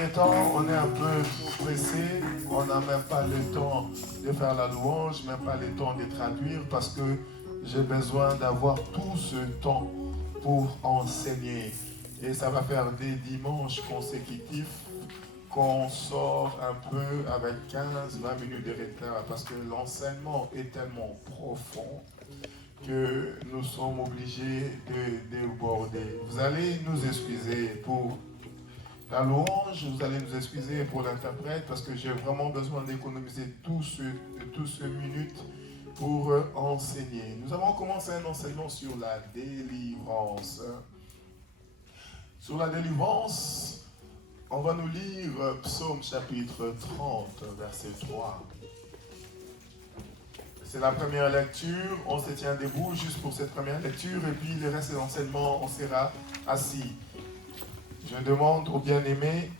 derniers temps, on est un peu pressé. On n'a même pas le temps de faire la louange, même pas le temps de traduire parce que j'ai besoin d'avoir tout ce temps pour enseigner. Et ça va faire des dimanches consécutifs qu'on sort un peu avec 15-20 minutes de retard parce que l'enseignement est tellement profond que nous sommes obligés de déborder. Vous allez nous excuser pour la louange, vous allez nous excuser pour l'interprète parce que j'ai vraiment besoin d'économiser tout ce minute pour enseigner. Nous avons commencé un enseignement sur la délivrance. Sur la délivrance, on va nous lire Psaume chapitre 30, verset 3. C'est la première lecture, on se tient debout juste pour cette première lecture et puis le reste de l'enseignement, on sera assis. Je demande aux bien-aimés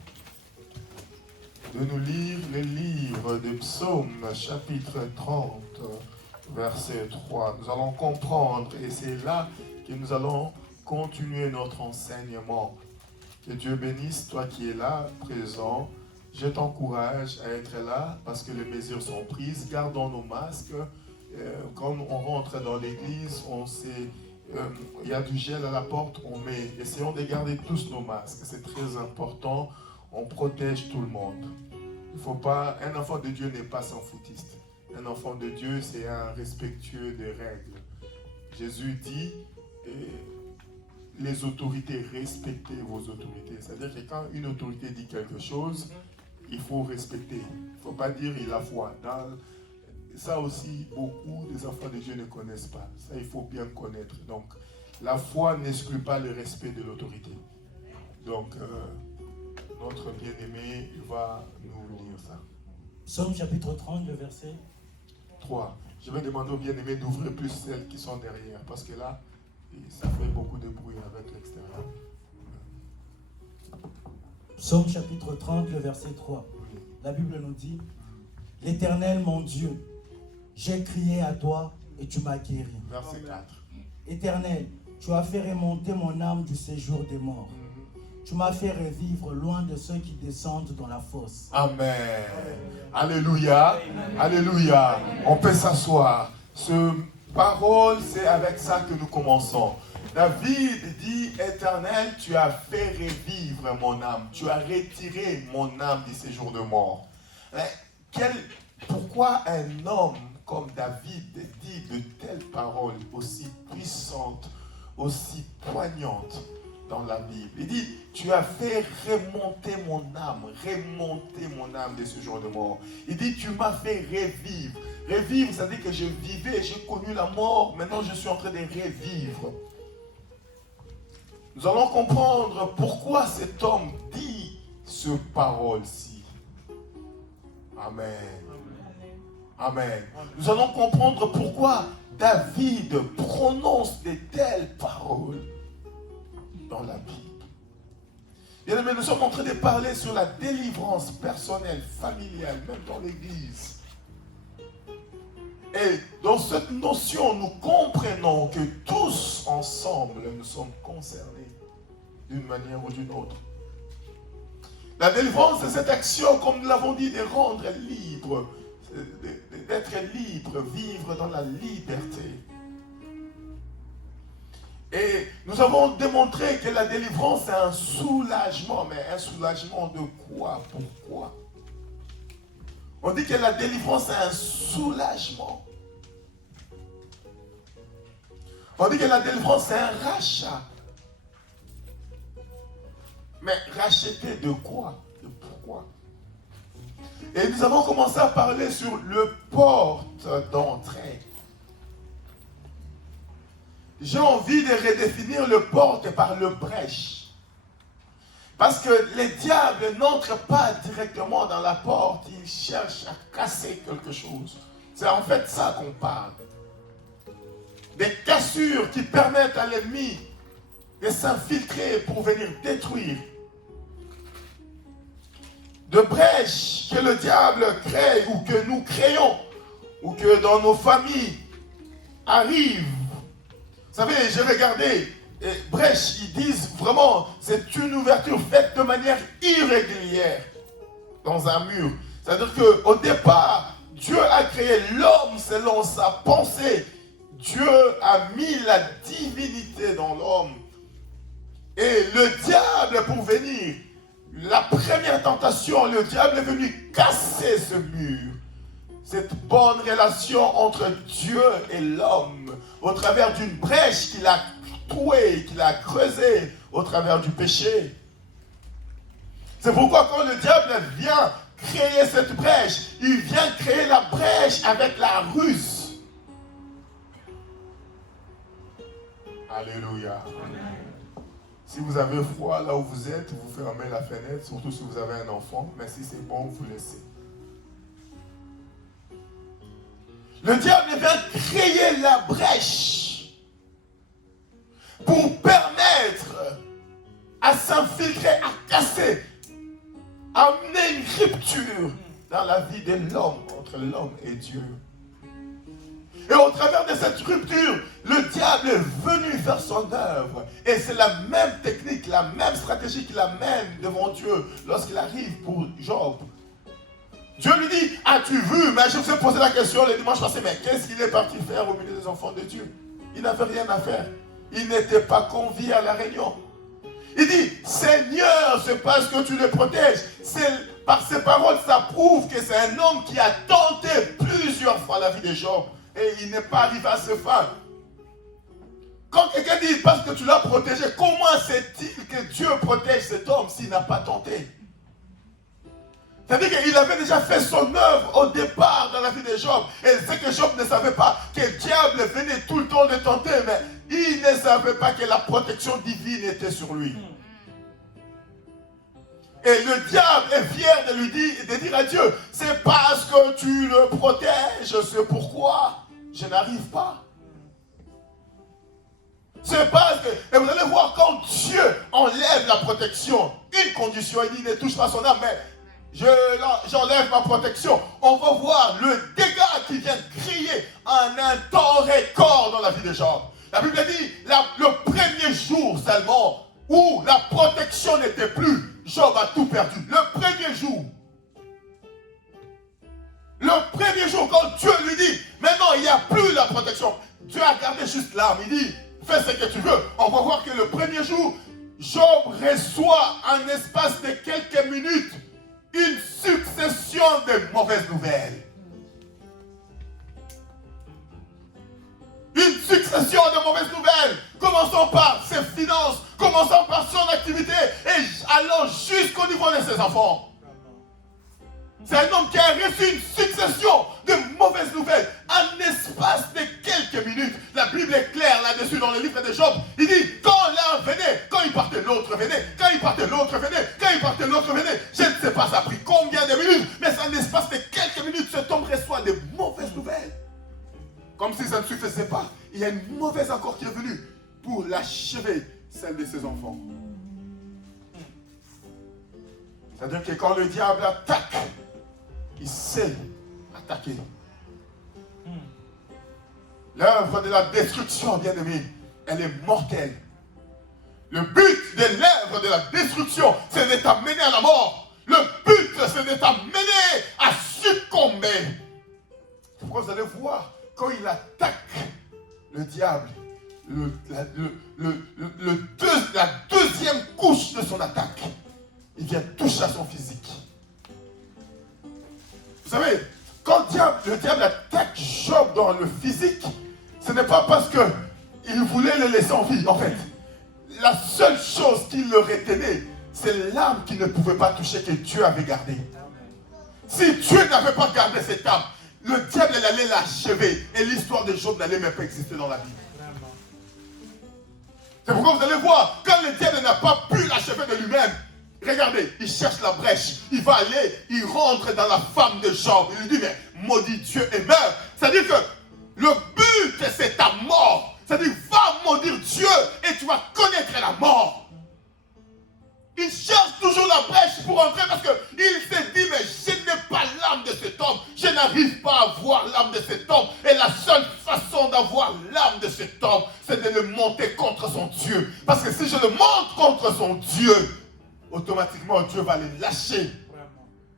de nous lire le livre de Psaume chapitre 30, verset 3. Nous allons comprendre et c'est là que nous allons continuer notre enseignement. Que Dieu bénisse toi qui es là, présent. Je t'encourage à être là parce que les mesures sont prises. Gardons nos masques. Quand on rentre dans l'église, on sait, il y a du gel à la porte, on met. Essayons de garder tous nos masques. C'est très important. On protège tout le monde. Il faut pas. Un enfant de Dieu n'est pas sans foutiste. Un enfant de Dieu, c'est un respectueux des règles. Jésus dit, les autorités, respectez vos autorités. C'est-à-dire que quand une autorité dit quelque chose, il faut respecter. Il ne faut pas dire il a foi. Ça aussi, beaucoup des enfants de Dieu ne connaissent pas. Ça, il faut bien connaître. Donc, la foi n'exclut pas le respect de l'autorité. Donc, notre bien-aimé va nous lire ça. Psaume chapitre 30, le verset 3. Je vais demander aux bien-aimés d'ouvrir plus celles qui sont derrière. Parce que là, ça fait beaucoup de bruit avec l'extérieur. Psaume chapitre 30, le verset 3. La Bible nous dit, « L'Éternel, mon Dieu, j'ai crié à toi et tu m'as guéri. » Verset 4. « Éternel, tu as fait remonter mon âme du séjour des morts. Tu m'as fait revivre loin de ceux qui descendent dans la fosse. » Amen. Alléluia. Alléluia. On peut s'asseoir. Ce parole, c'est avec ça que nous commençons. David dit, Éternel, tu as fait revivre mon âme. Tu as retiré mon âme du séjour de mort. Pourquoi un homme comme David dit de telles paroles aussi puissantes, aussi poignantes dans la Bible? Il dit, tu as fait remonter mon âme de ce jour de mort. Il dit, tu m'as fait revivre. Revivre, ça veut dire que je vivais, j'ai connu la mort, maintenant je suis en train de revivre. Nous allons comprendre pourquoi cet homme dit ce parole-ci. Amen. Amen. Nous allons comprendre pourquoi David prononce de telles paroles dans la Bible. Bien aimé, nous sommes en train de parler sur la délivrance personnelle, familiale, même dans l'église. Et dans cette notion, nous comprenons que tous ensemble, nous sommes concernés d'une manière ou d'une autre. La délivrance, c'est cette action, comme nous l'avons dit, de rendre libre, d'être libre, vivre dans la liberté. Et nous avons démontré que la délivrance est un soulagement. Mais un soulagement de quoi? Pourquoi? On dit que la délivrance est un soulagement. On dit que la délivrance est un rachat. Mais racheter de quoi? De pourquoi? Et nous avons commencé à parler sur le porte d'entrée. J'ai envie de redéfinir le porte par le brèche. Parce que les diables n'entrent pas directement dans la porte, ils cherchent à casser quelque chose. C'est en fait ça qu'on parle. Des cassures qui permettent à l'ennemi de s'infiltrer pour venir détruire. De brèches que le diable crée ou que nous créons ou que dans nos familles arrivent. Vous savez, j'ai regardé brèche, ils disent vraiment, c'est une ouverture faite de manière irrégulière dans un mur. C'est-à-dire qu'au départ, Dieu a créé l'homme selon sa pensée. Dieu a mis la divinité dans l'homme. Et le diable, pour venir, la première tentation, le diable est venu casser ce mur. Cette bonne relation entre Dieu et l'homme, au travers d'une brèche qu'il a trouée, qu'il a creusée, au travers du péché. C'est pourquoi quand le diable vient créer cette brèche, il vient créer la brèche avec la ruse. Alléluia. Si vous avez froid là où vous êtes, vous fermez la fenêtre, surtout si vous avez un enfant, mais si c'est bon, vous laissez. Le diable vient créer la brèche pour permettre à s'infiltrer, à casser, à amener une rupture dans la vie de l'homme, entre l'homme et Dieu. Et au travers de cette rupture, le diable est venu faire son œuvre. Et c'est la même technique, la même stratégie qu'il amène devant Dieu lorsqu'il arrive pour Job. Dieu lui dit, as-tu vu? Mais je me suis posé la question le dimanche passé, mais qu'est-ce qu'il est parti faire au milieu des enfants de Dieu? Il n'avait rien à faire. Il n'était pas convié à la réunion. Il dit, Seigneur, c'est parce que tu le protèges. Par ces paroles, ça prouve que c'est un homme qui a tenté plusieurs fois la vie de Job. Et il n'est pas arrivé à ses fins. Quand quelqu'un dit parce que tu l'as protégé, comment sait-il que Dieu protège cet homme s'il n'a pas tenté? C'est-à-dire qu'il avait déjà fait son œuvre au départ dans la vie de Job. Et c'est que Job ne savait pas que le diable venait tout le temps le tenter, mais il ne savait pas que la protection divine était sur lui. Et le diable est fier de dire à Dieu, c'est parce que tu le protèges, c'est pourquoi je n'arrive pas. C'est parce que, et vous allez voir, quand Dieu enlève la protection, une condition, il dit, ne touche pas son âme, mais j'enlève ma protection. On va voir le dégât qui vient crier en un temps record dans la vie de Job. La Bible dit, le premier jour seulement, où la protection n'était plus, Job a tout perdu. Le premier jour. Le premier jour, quand Dieu lui dit, maintenant il n'y a plus la protection. Dieu a gardé juste l'âme. Il dit, fais ce que tu veux. On va voir que le premier jour, Job reçoit en espace de quelques minutes une succession de mauvaises nouvelles. Une succession de mauvaises nouvelles. Commençons par ses finances, commençons par son activité et allons jusqu'au niveau de ses enfants. C'est un homme qui a reçu une succession de mauvaises nouvelles en espace de quelques minutes. La Bible est claire là-dessus dans le livre de Job. Il dit, quand l'un venait, quand il partait, l'autre venait, quand il partait, l'autre venait, quand il partait, l'autre venait. Je ne sais pas ça a pris combien de minutes, mais c'est en espace de quelques minutes, cet homme reçoit de mauvaises nouvelles. Comme si ça ne suffisait pas. Il y a une mauvaise encore qui est venue pour l'achever, celle de ses enfants. C'est-à-dire que quand le diable attaque, il sait attaquer. L'œuvre de la destruction, bien-aimé, elle est mortelle. Le but de l'œuvre de la destruction, c'est de t'amener à la mort. Le but, c'est de t'amener à succomber. C'est pourquoi vous allez voir, quand il attaque le diable, la deuxième couche de son attaque, il vient toucher à son physique. Vous savez, quand le diable attaque Job dans le physique, ce n'est pas parce qu'il voulait le laisser en vie, en fait. La seule chose qui le retenait, c'est l'âme qui ne pouvait pas toucher, que Dieu avait gardée. Si Dieu n'avait pas gardé cette âme, le diable allait l'achever et l'histoire de Job n'allait même pas exister dans la vie. C'est pourquoi vous allez voir, quand le diable n'a pas pu l'achever de lui-même, regardez, il cherche la brèche, il va aller, il rentre dans la femme de Job, il lui dit, mais maudit Dieu et meurt. C'est-à-dire que le but, c'est ta mort. C'est-à-dire, va maudire Dieu et tu vas connaître la mort. Il cherche toujours la brèche pour entrer parce qu'il s'est dit, mais je n'ai pas l'âme de cet homme. Je n'arrive pas à voir l'âme de cet homme. Et la seule façon d'avoir l'âme de cet homme, c'est de le monter contre son Dieu. quelque chose de monte contre son Dieu, automatiquement Dieu va les lâcher.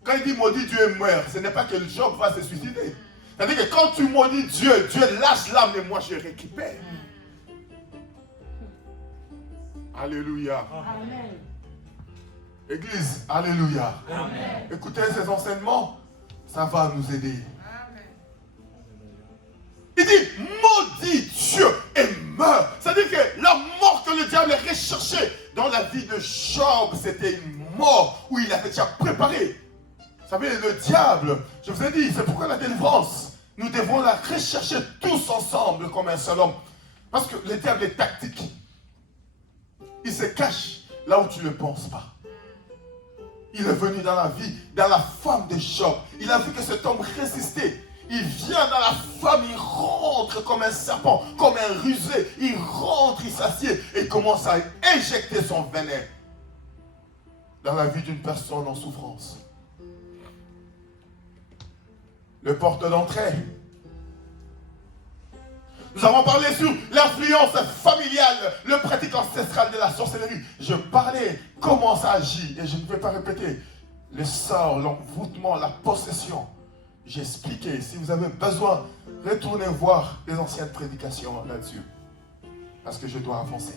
Quand il dit maudit Dieu meurt, ce n'est pas que Job va se suicider. C'est-à-dire que quand tu maudis Dieu, Dieu lâche l'âme et moi je récupère. Alléluia. Amen. Église, alléluia. Amen. Écoutez ces enseignements, ça va nous aider. Il dit, maudit Dieu et meurt. C'est-à-dire que la mort que le diable a recherchée dans la vie de Job, c'était une mort où il avait déjà préparé. Vous savez, le diable, je vous ai dit, c'est pourquoi la délivrance, nous devons la rechercher tous ensemble comme un seul homme. Parce que le diable est tactique. Il se cache là où tu ne le penses pas. Il est venu dans la vie, dans la femme de Job. Il a vu que cet homme résistait. Il vient dans la femme, il rentre comme un serpent, comme un rusé. Il rentre, il s'assied et commence à injecter son venin dans la vie d'une personne en souffrance. Le porte d'entrée. Nous avons parlé sur l'influence familiale, le pratique ancestral de la sorcellerie. Je parlais comment ça agit et je ne vais pas répéter. Le sort, l'envoûtement, la possession. J'ai expliqué. Si vous avez besoin, retournez voir les anciennes prédications là-dessus. Parce que je dois avancer.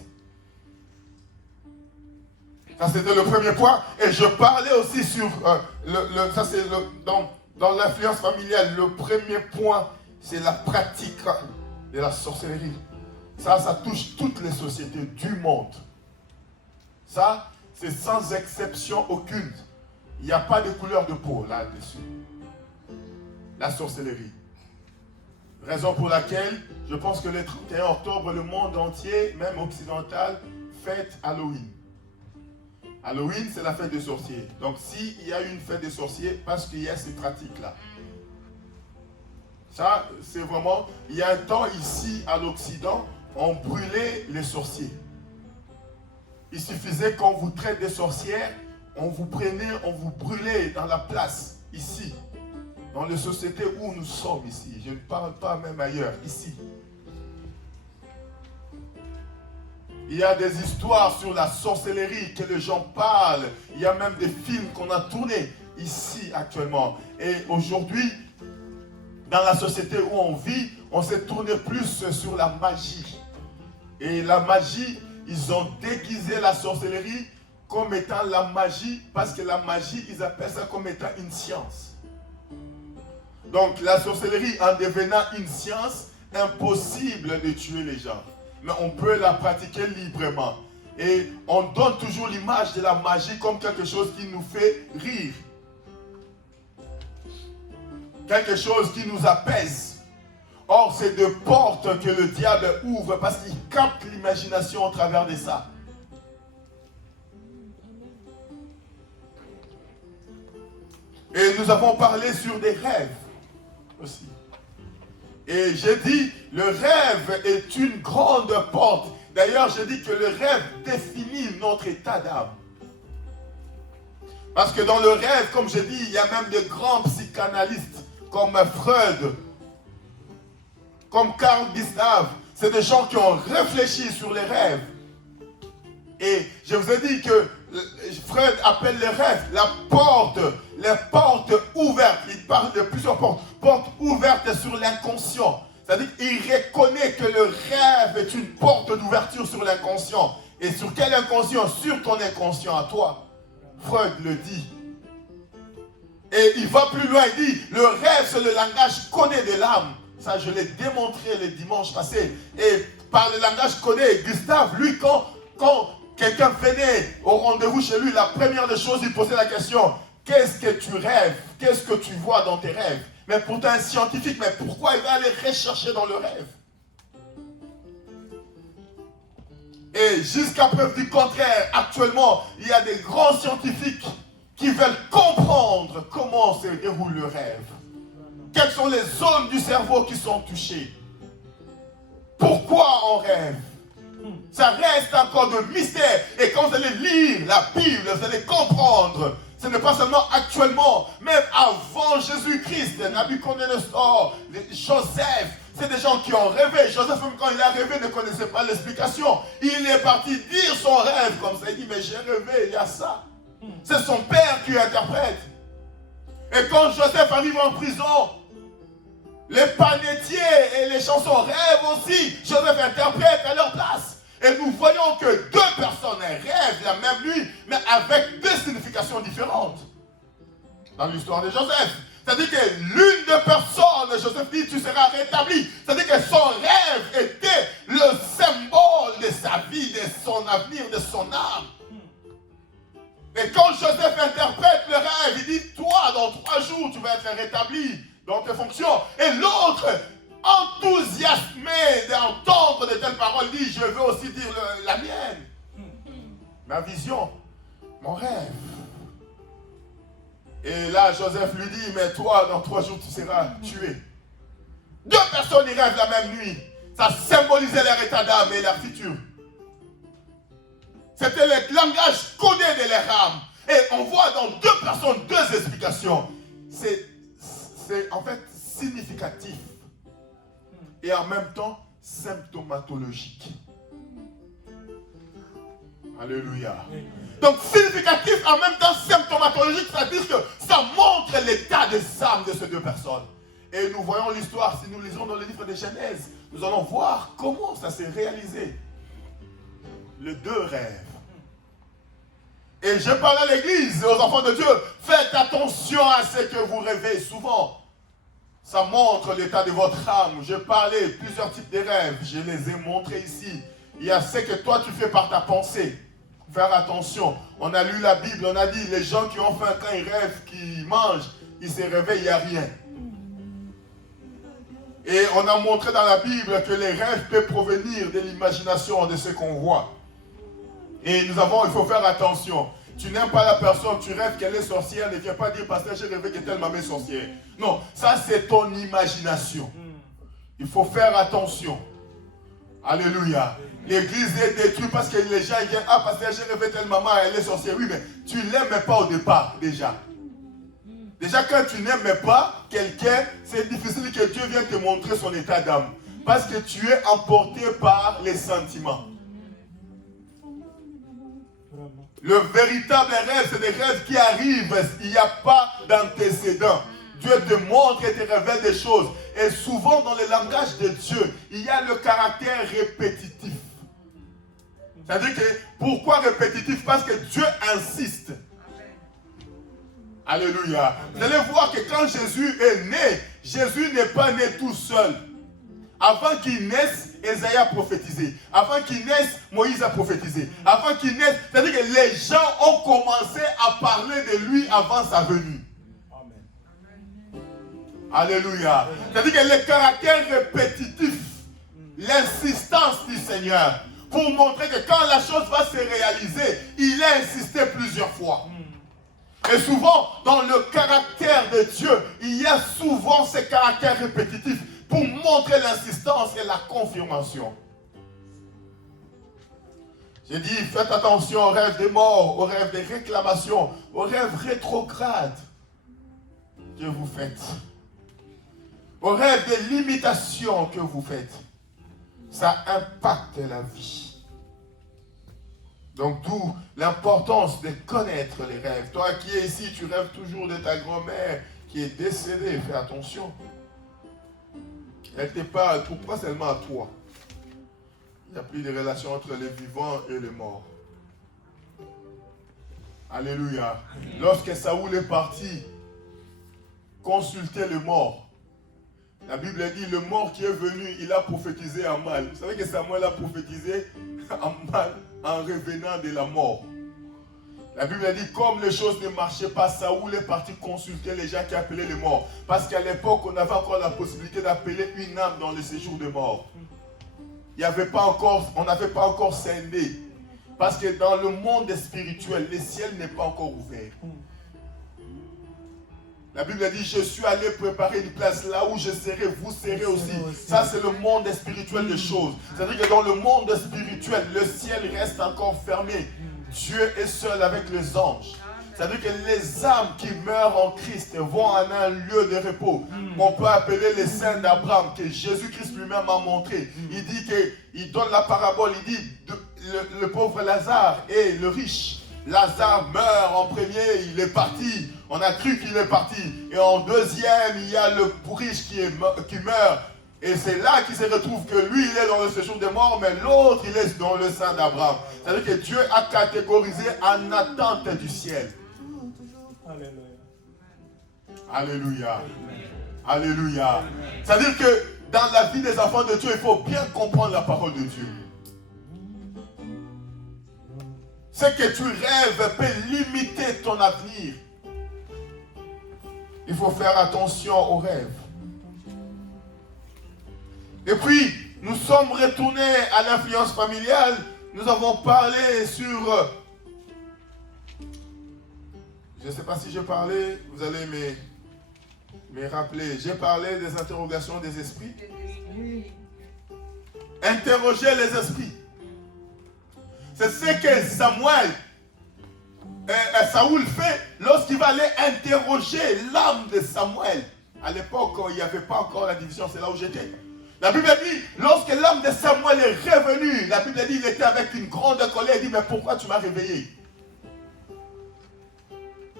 Ça, c'était le premier point. Et je parlais aussi sur... ça, c'est dans l'influence familiale. Le premier point, c'est la pratique de la sorcellerie. Ça touche toutes les sociétés du monde. Ça, c'est sans exception aucune. Il n'y a pas de couleur de peau là-dessus. La sorcellerie. Raison pour laquelle, je pense que le 31 octobre, le monde entier, même occidental, fête Halloween. Halloween, c'est la fête des sorciers. Donc, s'il y a une fête des sorciers, parce qu'il y a ces pratiques-là. Ça, c'est vraiment... Il y a un temps ici, à l'Occident, on brûlait les sorciers. Il suffisait qu'on vous traite des sorcières, on vous prenait, on vous brûlait dans la place, ici. Dans les sociétés où nous sommes ici. Je ne parle pas même ailleurs, ici. Il y a des histoires sur la sorcellerie que les gens parlent. Il y a même des films qu'on a tournés ici actuellement. Et aujourd'hui, dans la société où on vit, on s'est tourné plus sur la magie. Et la magie, ils ont déguisé la sorcellerie comme étant la magie, parce que la magie, ils appellent ça comme étant une science. Donc la sorcellerie, en devenant une science, impossible de tuer les gens. Mais on peut la pratiquer librement. Et on donne toujours l'image de la magie comme quelque chose qui nous fait rire. Quelque chose qui nous apaise. Or, c'est des portes que le diable ouvre parce qu'il capte l'imagination au travers de ça. Et nous avons parlé sur des rêves aussi. Et j'ai dit, le rêve est une grande porte. D'ailleurs, j'ai dit que le rêve définit notre état d'âme. Parce que dans le rêve, comme j'ai dit, il y a même de grands psychanalystes comme Freud, comme Carl Gustav. C'est des gens qui ont réfléchi sur les rêves. Et je vous ai dit que Freud appelle les rêves la porte, les portes ouvertes. Il parle de plusieurs portes. Portes ouvertes sur l'inconscient. C'est-à-dire qu'il reconnaît que le rêve est une porte d'ouverture sur l'inconscient. Et sur quel inconscient? Sur ton inconscient à toi. Freud le dit. Et il va plus loin, il dit, le rêve c'est le langage codé de l'âme. Ça, je l'ai démontré le dimanche passé. Et par le langage codé, Gustave, lui, quand quelqu'un venait au rendez-vous chez lui, la première des choses, il posait la question, qu'est-ce que tu rêves? Qu'est-ce que tu vois dans tes rêves? Mais pourtant un scientifique, mais pourquoi il va aller rechercher dans le rêve? Et jusqu'à preuve du contraire, actuellement, il y a des grands scientifiques qui veulent comprendre comment se déroule le rêve. Quelles sont les zones du cerveau qui sont touchées? Pourquoi on rêve? Ça reste encore de mystère. Et quand vous allez lire la Bible, vous allez comprendre. Ce n'est pas seulement actuellement, même avant Jésus-Christ, Nabucodonosor, Joseph, c'est des gens qui ont rêvé. Joseph, même quand il a rêvé, ne connaissait pas l'explication. Il est parti dire son rêve mais j'ai rêvé, il y a ça. C'est son père qui interprète. Et quand Joseph arrive en prison, les panetiers et les chansons rêvent aussi. Joseph interprète à leur place. Et nous voyons que deux personnes rêvent la même nuit, mais avec deux significations différentes. Dans l'histoire de Joseph. C'est-à-dire que l'une des personnes, Joseph dit, tu seras rétabli. C'est-à-dire que son rêve était le symbole de sa vie, de son avenir, de son âme. Et quand Joseph interprète le rêve, il dit, toi, dans 3 jours, tu vas être rétabli dans tes fonctions. Et l'autre, enthousiasmé d'entendre de telles paroles, dit, je veux aussi dire la mienne. Ma vision, mon rêve. Et là, Joseph lui dit, mais toi, dans 3 jours, tu seras tué. Deux personnes y rêvent la même nuit. Ça symbolisait leur état d'âme et leur futur. C'était le langage codé de leur âme. Et on voit dans deux personnes, deux explications. C'est en fait significatif. Et en même temps, symptomatologique. Alléluia. Donc significatif, en même temps symptomatologique, c'est-à-dire que ça montre l'état des âmes de ces deux personnes. Et nous voyons l'histoire, si nous lisons dans le livre de Genèse, nous allons voir comment ça s'est réalisé. Les deux rêves. Et je parle à l'église, aux enfants de Dieu, faites attention à ce que vous rêvez souvent. Ça montre l'état de votre âme. Je parlais plusieurs types de rêves, je les ai montrés ici. Il y a ce que toi tu fais par ta pensée. Faire attention. On a lu la Bible, on a dit les gens qui ont faim quand ils rêvent, qu'ils mangent, ils se réveillent, il n'y a rien. Et on a montré dans la Bible que les rêves peuvent provenir de l'imagination de ce qu'on voit. Et il faut faire attention. Tu n'aimes pas la personne, tu rêves qu'elle est sorcière, ne viens pas dire, pasteur, j'ai rêvé que telle maman est sorcière. Non, ça c'est ton imagination. Il faut faire attention. Alléluia. L'église est détruite parce que les gens viennent, ah pasteur, j'ai rêvé telle maman, elle est sorcière. Oui, mais tu ne l'aimes pas au départ, déjà. Déjà, quand tu n'aimes pas quelqu'un, c'est difficile que Dieu vienne te montrer son état d'âme. Parce que tu es emporté par les sentiments. Le véritable rêve, c'est des rêves qui arrivent. Il n'y a pas d'antécédent. Dieu te montre et te révèle des choses. Et souvent, dans le langage de Dieu, il y a le caractère répétitif. C'est-à-dire que, pourquoi répétitif? Parce que Dieu insiste. Alléluia. Vous allez voir que quand Jésus est né, Jésus n'est pas né tout seul. Avant qu'il naisse, Ésaïe a prophétisé. Avant qu'il naisse, Moïse a prophétisé. Avant qu'il naisse, c'est-à-dire que les gens ont commencé à parler de lui avant sa venue. Amen. Alléluia. C'est-à-dire que le caractère répétitif, l'insistance du Seigneur, pour montrer que quand la chose va se réaliser, il a insisté plusieurs fois. Et souvent, dans le caractère de Dieu, il y a souvent ce caractère répétitif pour montrer l'insistance et la confirmation. J'ai dit, faites attention aux rêves des morts, aux rêves des réclamations, aux rêves rétrogrades que vous faites. Aux rêves des limitations que vous faites. Ça impacte la vie. Donc d'où l'importance de connaître les rêves. Toi qui es ici, tu rêves toujours de ta grand-mère qui est décédée. Fais attention. Elle te parle, pourquoi seulement à toi? Il n'y a plus de relation entre les vivants et les morts. Alléluia. Lorsque Saoul est parti consulter le mort, la Bible dit, le mort qui est venu, il a prophétisé en mal. Vous savez que Samuel a prophétisé en mal en revenant de la mort. La Bible dit, comme les choses ne marchaient pas, Saoul est parti consulter les gens qui appelaient les morts. Parce qu'à l'époque, on avait encore la possibilité d'appeler une âme dans le séjour de mort. On n'avait pas encore scindé. Parce que dans le monde spirituel, le ciel n'est pas encore ouvert. La Bible dit, je suis allé préparer une place là où je serai, vous serez aussi. Ça, c'est le monde spirituel des choses. C'est-à-dire que dans le monde spirituel, le ciel reste encore fermé. Dieu est seul avec les anges. C'est-à-dire que les âmes qui meurent en Christ vont en un lieu de repos. On peut appeler les saints d'Abraham, que Jésus-Christ lui-même a montré. Il dit qu'il donne la parabole, il dit, le pauvre Lazare et le riche. Lazare meurt en premier, il est parti. On a cru qu'il est parti. Et en deuxième, il y a le riche qui meurt. Et c'est là qu'il se retrouve que lui, il est dans le séjour des morts, mais l'autre, il est dans le sein d'Abraham. C'est-à-dire que Dieu a catégorisé en attente du ciel. Alléluia. Alléluia. C'est-à-dire que dans la vie des enfants de Dieu, il faut bien comprendre la parole de Dieu. Ce que tu rêves peut limiter ton avenir. Il faut faire attention aux rêves. Et puis, nous sommes retournés à l'influence familiale. Nous avons parlé sur... Je ne sais pas si je parlais, vous allez me rappeler. J'ai parlé des interrogations des esprits. Interroger les esprits. C'est ce que Saoul fait lorsqu'il va aller interroger l'âme de Samuel. À l'époque, il n'y avait pas encore la division, c'est là où j'étais. La Bible dit, lorsque l'âme de Samuel est revenue, la Bible dit, il était avec une grande colère. Il dit, mais pourquoi tu m'as réveillé?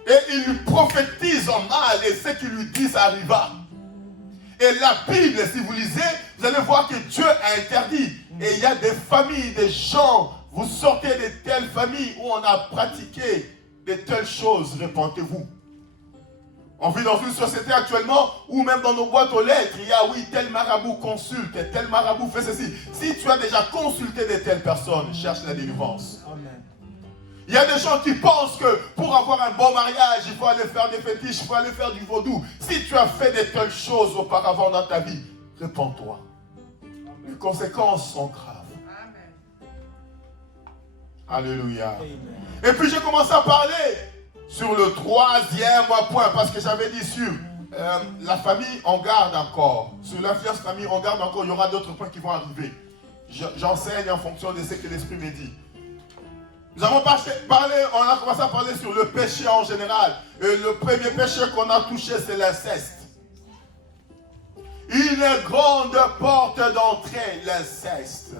Et il lui prophétise en mal, et ce qu'il lui dit, ça arriva. Et la Bible, si vous lisez, vous allez voir que Dieu a interdit. Et il y a des familles, des gens, vous sortez de telles familles où on a pratiqué de telles choses, répentez-vous. On vit dans une société actuellement où même dans nos boîtes aux lettres, il y a, oui, tel marabout consulte, tel marabout fait ceci. Si tu as déjà consulté de telles personnes, cherche la délivrance. Amen. Il y a des gens qui pensent que pour avoir un bon mariage, il faut aller faire des fétiches, il faut aller faire du vaudou. Si tu as fait de telles choses auparavant dans ta vie, répands-toi. Les conséquences sont graves. Amen. Alléluia. Amen. Et puis j'ai commencé à parler sur le troisième point, parce que j'avais dit sur la famille, on garde encore. Sur l'influence famille, on garde encore. Il y aura d'autres points qui vont arriver. J'enseigne en fonction de ce que l'Esprit me dit. Nous avons on a commencé à parler sur le péché en général. Et le premier péché qu'on a touché, c'est l'inceste. Une grande porte d'entrée, l'inceste.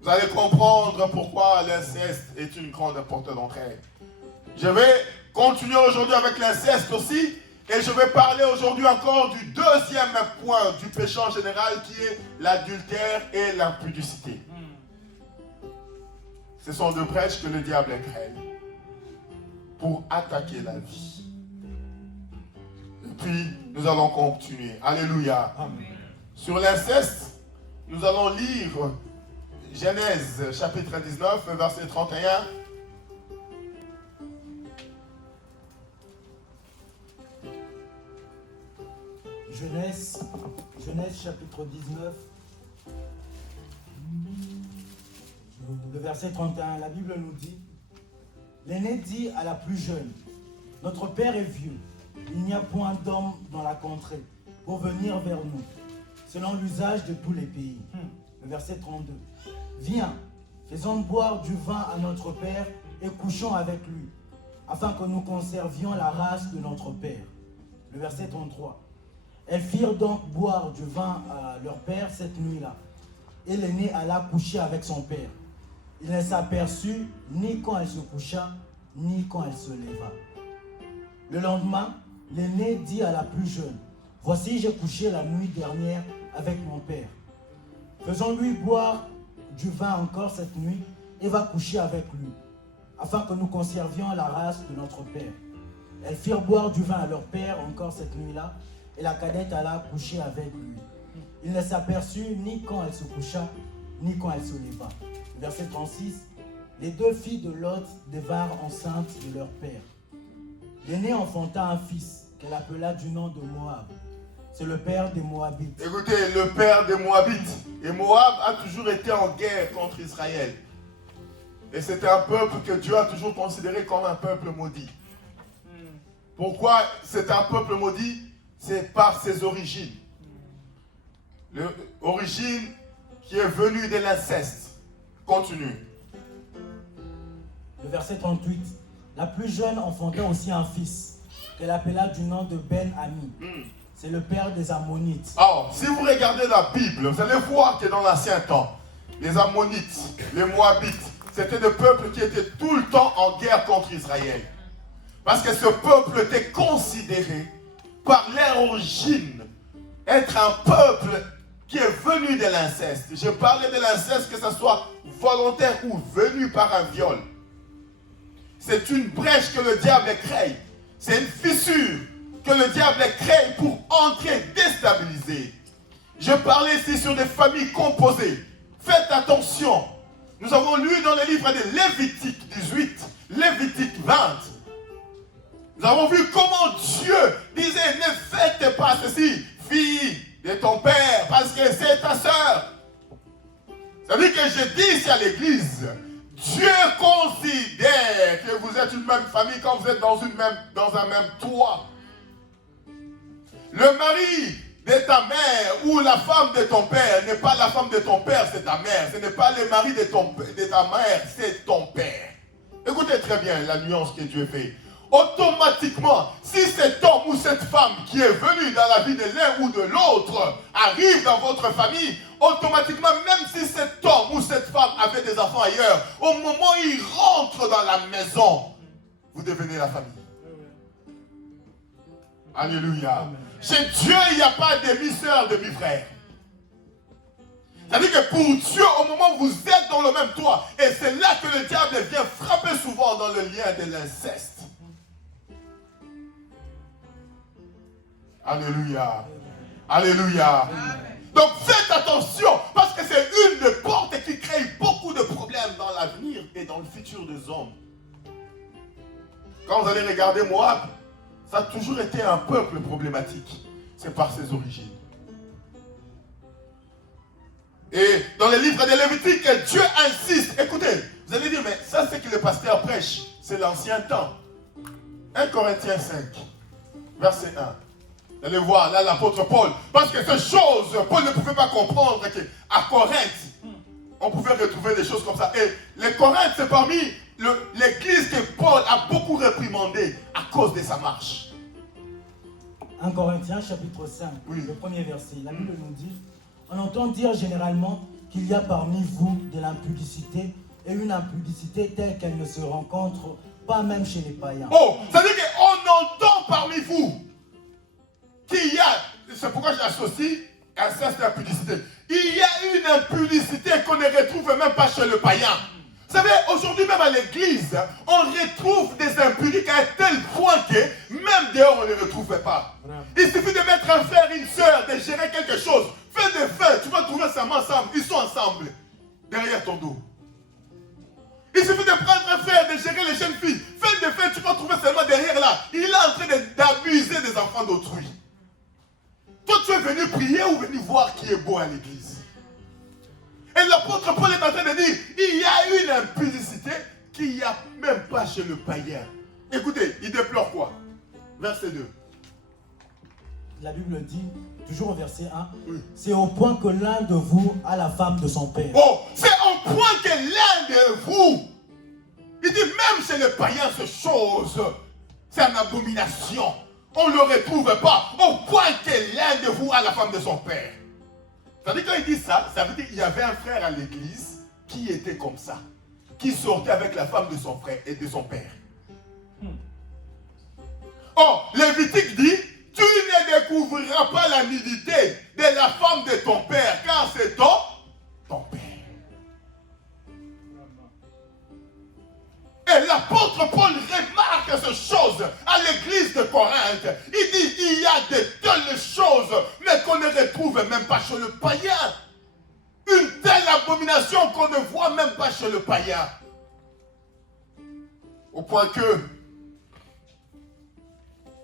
Vous allez comprendre pourquoi l'inceste est une grande porte d'entrée. Je vais continuer aujourd'hui avec l'inceste aussi. Et je vais parler aujourd'hui encore du deuxième point du péché en général, qui est l'adultère et l'impudicité. Ce sont deux brèches que le diable crée pour attaquer la vie. Et puis, nous allons continuer. Alléluia. Amen. Sur l'inceste, nous allons lire Genèse chapitre 19, verset 31. Genèse chapitre 19, le verset 31, la Bible nous dit, l'aîné dit à la plus jeune, notre père est vieux, il n'y a point d'homme dans la contrée pour venir vers nous, selon l'usage de tous les pays. Le verset 32, viens, faisons boire du vin à notre père et couchons avec lui, afin que nous conservions la race de notre père. Le verset 33, elles firent donc boire du vin à leur père cette nuit-là, et l'aîné alla coucher avec son père. Il ne s'aperçut ni quand elle se coucha, ni quand elle se leva. Le lendemain, l'aîné dit à la plus jeune, voici, j'ai couché la nuit dernière avec mon père. Faisons-lui boire du vin encore cette nuit et va coucher avec lui, afin que nous conservions la race de notre père. Elles firent boire du vin à leur père encore cette nuit-là, et la cadette alla coucher avec lui. Il ne s'aperçut ni quand elle se coucha, ni quand elle se leva. Verset 36, les deux filles de Lot devinrent enceintes de leur père. L'aînée enfanta un fils qu'elle appela du nom de Moab. C'est le père des Moabites. Écoutez, le père des Moabites. Et Moab a toujours été en guerre contre Israël. Et c'était un peuple que Dieu a toujours considéré comme un peuple maudit. Pourquoi c'est un peuple maudit? C'est par ses origines. L'origine qui est venue de l'inceste. Continue. Le verset 38. La plus jeune enfanta aussi un fils, qu'elle appela du nom de Ben-Ami. C'est le père des Ammonites. Alors, si vous regardez la Bible, vous allez voir que dans l'ancien temps, les Ammonites, les Moabites, c'était des peuples qui étaient tout le temps en guerre contre Israël. Parce que ce peuple était considéré par leur origine être un peuple qui est venu de l'inceste. Je parlais de l'inceste, que ce soit volontaire ou venu par un viol. C'est une brèche que le diable crée. C'est une fissure que le diable crée pour entrer, déstabiliser. Je parlais ici sur des familles composées. Faites attention. Nous avons lu dans le livre de Lévitique 18, Lévitique 20. Nous avons vu comment Dieu disait, ne faites pas ceci, fille de ton père, parce que c'est ta sœur. Ça veut dire que je dis ici à l'église, Dieu considère que vous êtes une même famille quand vous êtes dans un même toit. Le mari de ta mère ou la femme de ton père n'est pas la femme de ton père, c'est ta mère. Ce n'est pas le mari de ta mère, c'est ton père. Écoutez très bien la nuance que Dieu fait. Automatiquement, si cet homme ou cette femme qui est venu dans la vie de l'un ou de l'autre arrive dans votre famille, automatiquement, même si cet homme ou cette femme avait des enfants ailleurs, au moment où il rentre dans la maison, vous devenez la famille. Alléluia. Chez Dieu, il n'y a pas demi-sœur, demi-frère. C'est-à-dire que pour Dieu, au moment où vous êtes dans le même toit, et c'est là que le diable vient frapper souvent dans le lien de l'inceste. Alléluia. Alléluia. Amen. Donc faites attention, parce que c'est une des portes qui crée beaucoup de problèmes dans l'avenir et dans le futur des hommes. Quand vous allez regarder Moab, ça a toujours été un peuple problématique. C'est par ses origines. Et dans le livre de Lévitique, Dieu insiste. Écoutez, vous allez dire, mais ça c'est que le pasteur prêche. C'est l'ancien temps. 1 Corinthiens 5, verset 1. Vous allez voir, là, l'apôtre Paul. Parce que ces choses, Paul ne pouvait pas comprendre qu'à Corinthe, on pouvait retrouver des choses comme ça. Et les Corinthes, c'est parmi l'église que Paul a beaucoup réprimandé à cause de sa marche. 1 Corinthiens, chapitre 5, oui. Le premier verset. La Bible nous dit, on entend dire généralement qu'il y a parmi vous de l'impudicité et une impudicité telle qu'elle ne se rencontre pas même chez les païens. Oh, ça veut dire qu'on entend parmi vous qu'il y a, c'est pourquoi j'associe inceste et impudicité. Il y a une impudicité qu'on ne retrouve même pas chez le païen. Vous savez, aujourd'hui même à l'église, on retrouve des impudiques à tel point que même dehors on ne les retrouve pas. Il suffit de mettre un frère, une soeur, de gérer quelque chose. Fais des faits, tu vas trouver ça ensemble. Ils sont ensemble, derrière ton dos. Il suffit de prendre un frère, de gérer les jeunes filles. Fais des faits, tu vas trouver seulement derrière là. Il est en train d'abuser des enfants d'autrui. Toi, tu es venu prier ou venu voir qui est beau à l'église. Et l'apôtre Paul est en train de dire, il y a une impudicité qu'il n'y a même pas chez le païen. Écoutez, il déplore quoi? Verset 2. La Bible dit, toujours au verset 1, oui. C'est au point que l'un de vous a la femme de son père. Oh, c'est au point que l'un de vous, il dit même chez les païens, ces choses, c'est une abomination. On ne le retrouve pas au point que l'un de vous a la femme de son père. C'est-à-dire quand il dit ça, ça veut dire qu'il y avait un frère à l'église qui était comme ça, qui sortait avec la femme de son frère et de son père. Oh, Lévitique dit, tu ne découvriras pas la nudité de la femme de ton père, car c'est ton père. Et l'apôtre Paul remarque ces choses à l'église de Corinthe. Il dit, il y a de telles choses, mais qu'on ne retrouve même pas chez le païen. Une telle abomination qu'on ne voit même pas chez le païen. Au point que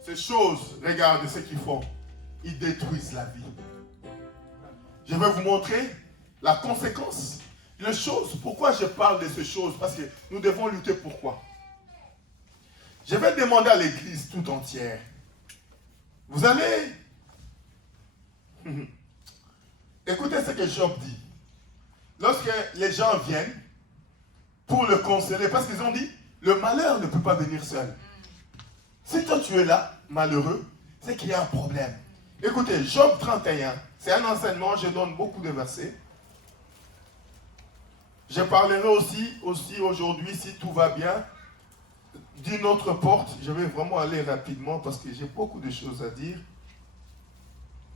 ces choses, regardez ce qu'ils font. Ils détruisent la vie. Je vais vous montrer la conséquence. Les choses, pourquoi je parle de ces choses? Parce que nous devons lutter pourquoi. Je vais demander à l'église tout entière. Vous allez... Écoutez ce que Job dit. Lorsque les gens viennent pour le consoler, parce qu'ils ont dit, le malheur ne peut pas venir seul. Si toi tu es là, malheureux, c'est qu'il y a un problème. Écoutez, Job 31, c'est un enseignement, je donne beaucoup de versets. Je parlerai aussi aujourd'hui, si tout va bien, d'une autre porte. Je vais vraiment aller rapidement parce que j'ai beaucoup de choses à dire.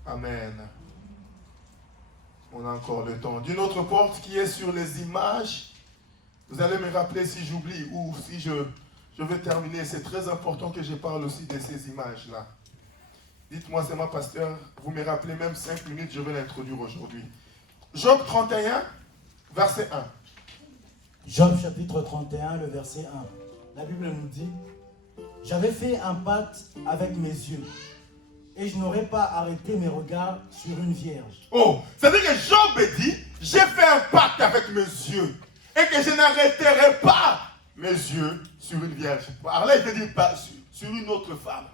Amen. On a encore le temps. D'une autre porte qui est sur les images. Vous allez me rappeler si j'oublie ou si je vais terminer. C'est très important que je parle aussi de ces images-là. Dites-moi, c'est ma pasteur. Vous me rappelez même 5 minutes, je vais l'introduire aujourd'hui. Job 31, verset 1. Job chapitre 31, le verset 1. La Bible nous dit, « J'avais fait un pacte avec mes yeux, et je n'aurais pas arrêté mes regards sur une vierge. » Oh, c'est-à-dire que Job dit, j'ai fait un pacte avec mes yeux, et que je n'arrêterai pas mes yeux sur une vierge. Alors là, il te dit pas sur une autre femme.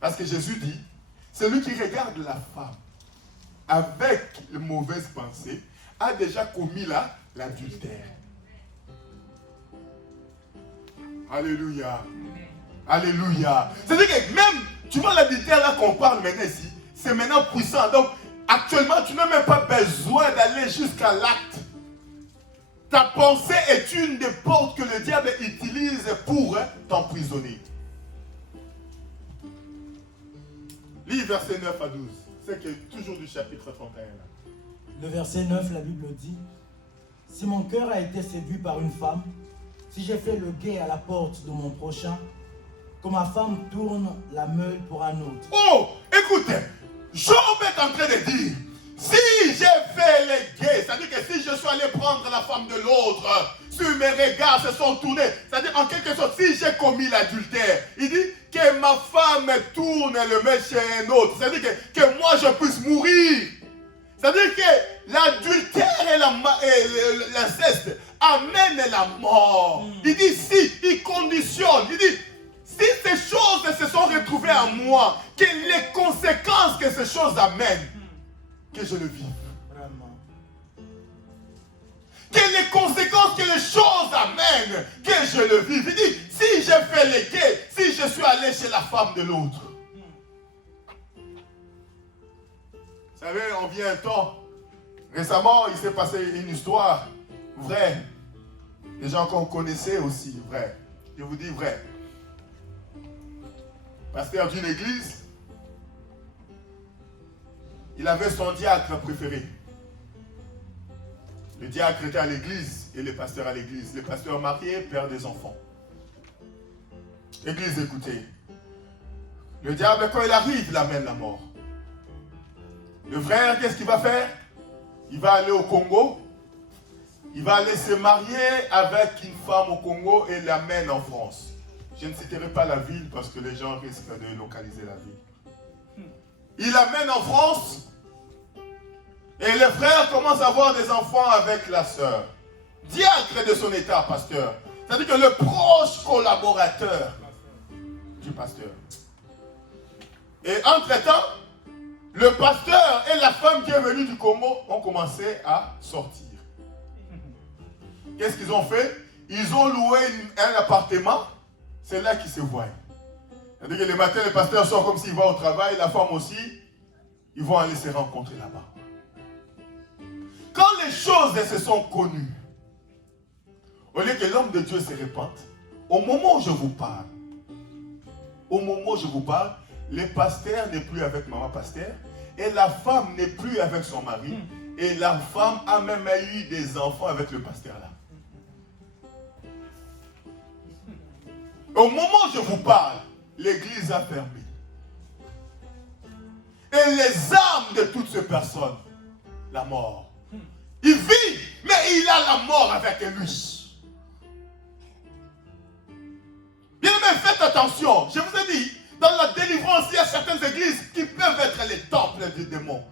Parce que Jésus dit, celui qui regarde la femme avec de mauvaises pensées a déjà commis l'adultère. Alléluia. Alléluia. C'est-à-dire que même, tu vois l'adultère là qu'on parle maintenant ici, c'est maintenant puissant. Donc, actuellement, tu n'as même pas besoin d'aller jusqu'à l'acte. Ta pensée est une des portes que le diable utilise pour t'emprisonner. Lis verset 9 à 12. C'est que toujours du chapitre 31 là. Le verset 9, la Bible dit, « Si mon cœur a été séduit par une femme, si j'ai fait le guet à la porte de mon prochain, que ma femme tourne la meule pour un autre. » Oh, écoutez, Job est en train de dire, si j'ai fait les guets, c'est-à-dire que si je suis allé prendre la femme de l'autre, si mes regards se sont tournés, c'est-à-dire en quelque sorte, si j'ai commis l'adultère, il dit que ma femme tourne le met chez un autre, c'est-à-dire que moi je puisse mourir. C'est-à-dire que l'adultère et l'inceste amènent la mort. Il dit si, il conditionne, il dit si ces choses se sont retrouvées en moi, que les conséquences que ces choses amènent, que je le vive. Vraiment. Que les conséquences que les choses amènent, que je le vive. Il dit, si j'ai fait les guets, si je suis allé chez la femme de l'autre. Vous savez, on vient un temps. Récemment, il s'est passé une histoire vraie. Les gens qu'on connaissait aussi, vrai. Je vous dis vrai. Pasteur d'une église, il avait son diacre préféré. Le diacre était à l'église et le pasteur à l'église. Le pasteur marié, père des enfants. Église, écoutez. Le diable, quand il arrive, il amène la mort. Le frère, qu'est-ce qu'il va faire? Il va aller au Congo. Il va aller se marier avec une femme au Congo et l'amène en France. Je ne citerai pas la ville parce que les gens risquent de localiser la ville. Il l'amène en France. Et le frère commence à avoir des enfants avec la sœur. Diacre de son état, pasteur. C'est-à-dire que le proche collaborateur du pasteur. Et entre-temps, le pasteur et la femme qui est venue du Congo ont commencé à sortir. Qu'est-ce qu'ils ont fait? Ils ont loué un appartement. C'est là qu'ils se voient. C'est-à-dire que le matin, le pasteur sort comme s'il va au travail, la femme aussi. Ils vont aller se rencontrer là-bas. Quand les choses se sont connues, au lieu que l'homme de Dieu se répande, au moment où je vous parle, le pasteur n'est plus avec maman pasteur et la femme n'est plus avec son mari et la femme a même eu des enfants avec le pasteur là. Au moment où je vous parle, l'église a fermé. Et les âmes de toutes ces personnes, la mort. Il vit, mais il a la mort avec lui. Bien aimé, faites attention. Je vous ai dit, dans la délivrance, il y a certaines églises qui peuvent être les temples du démon.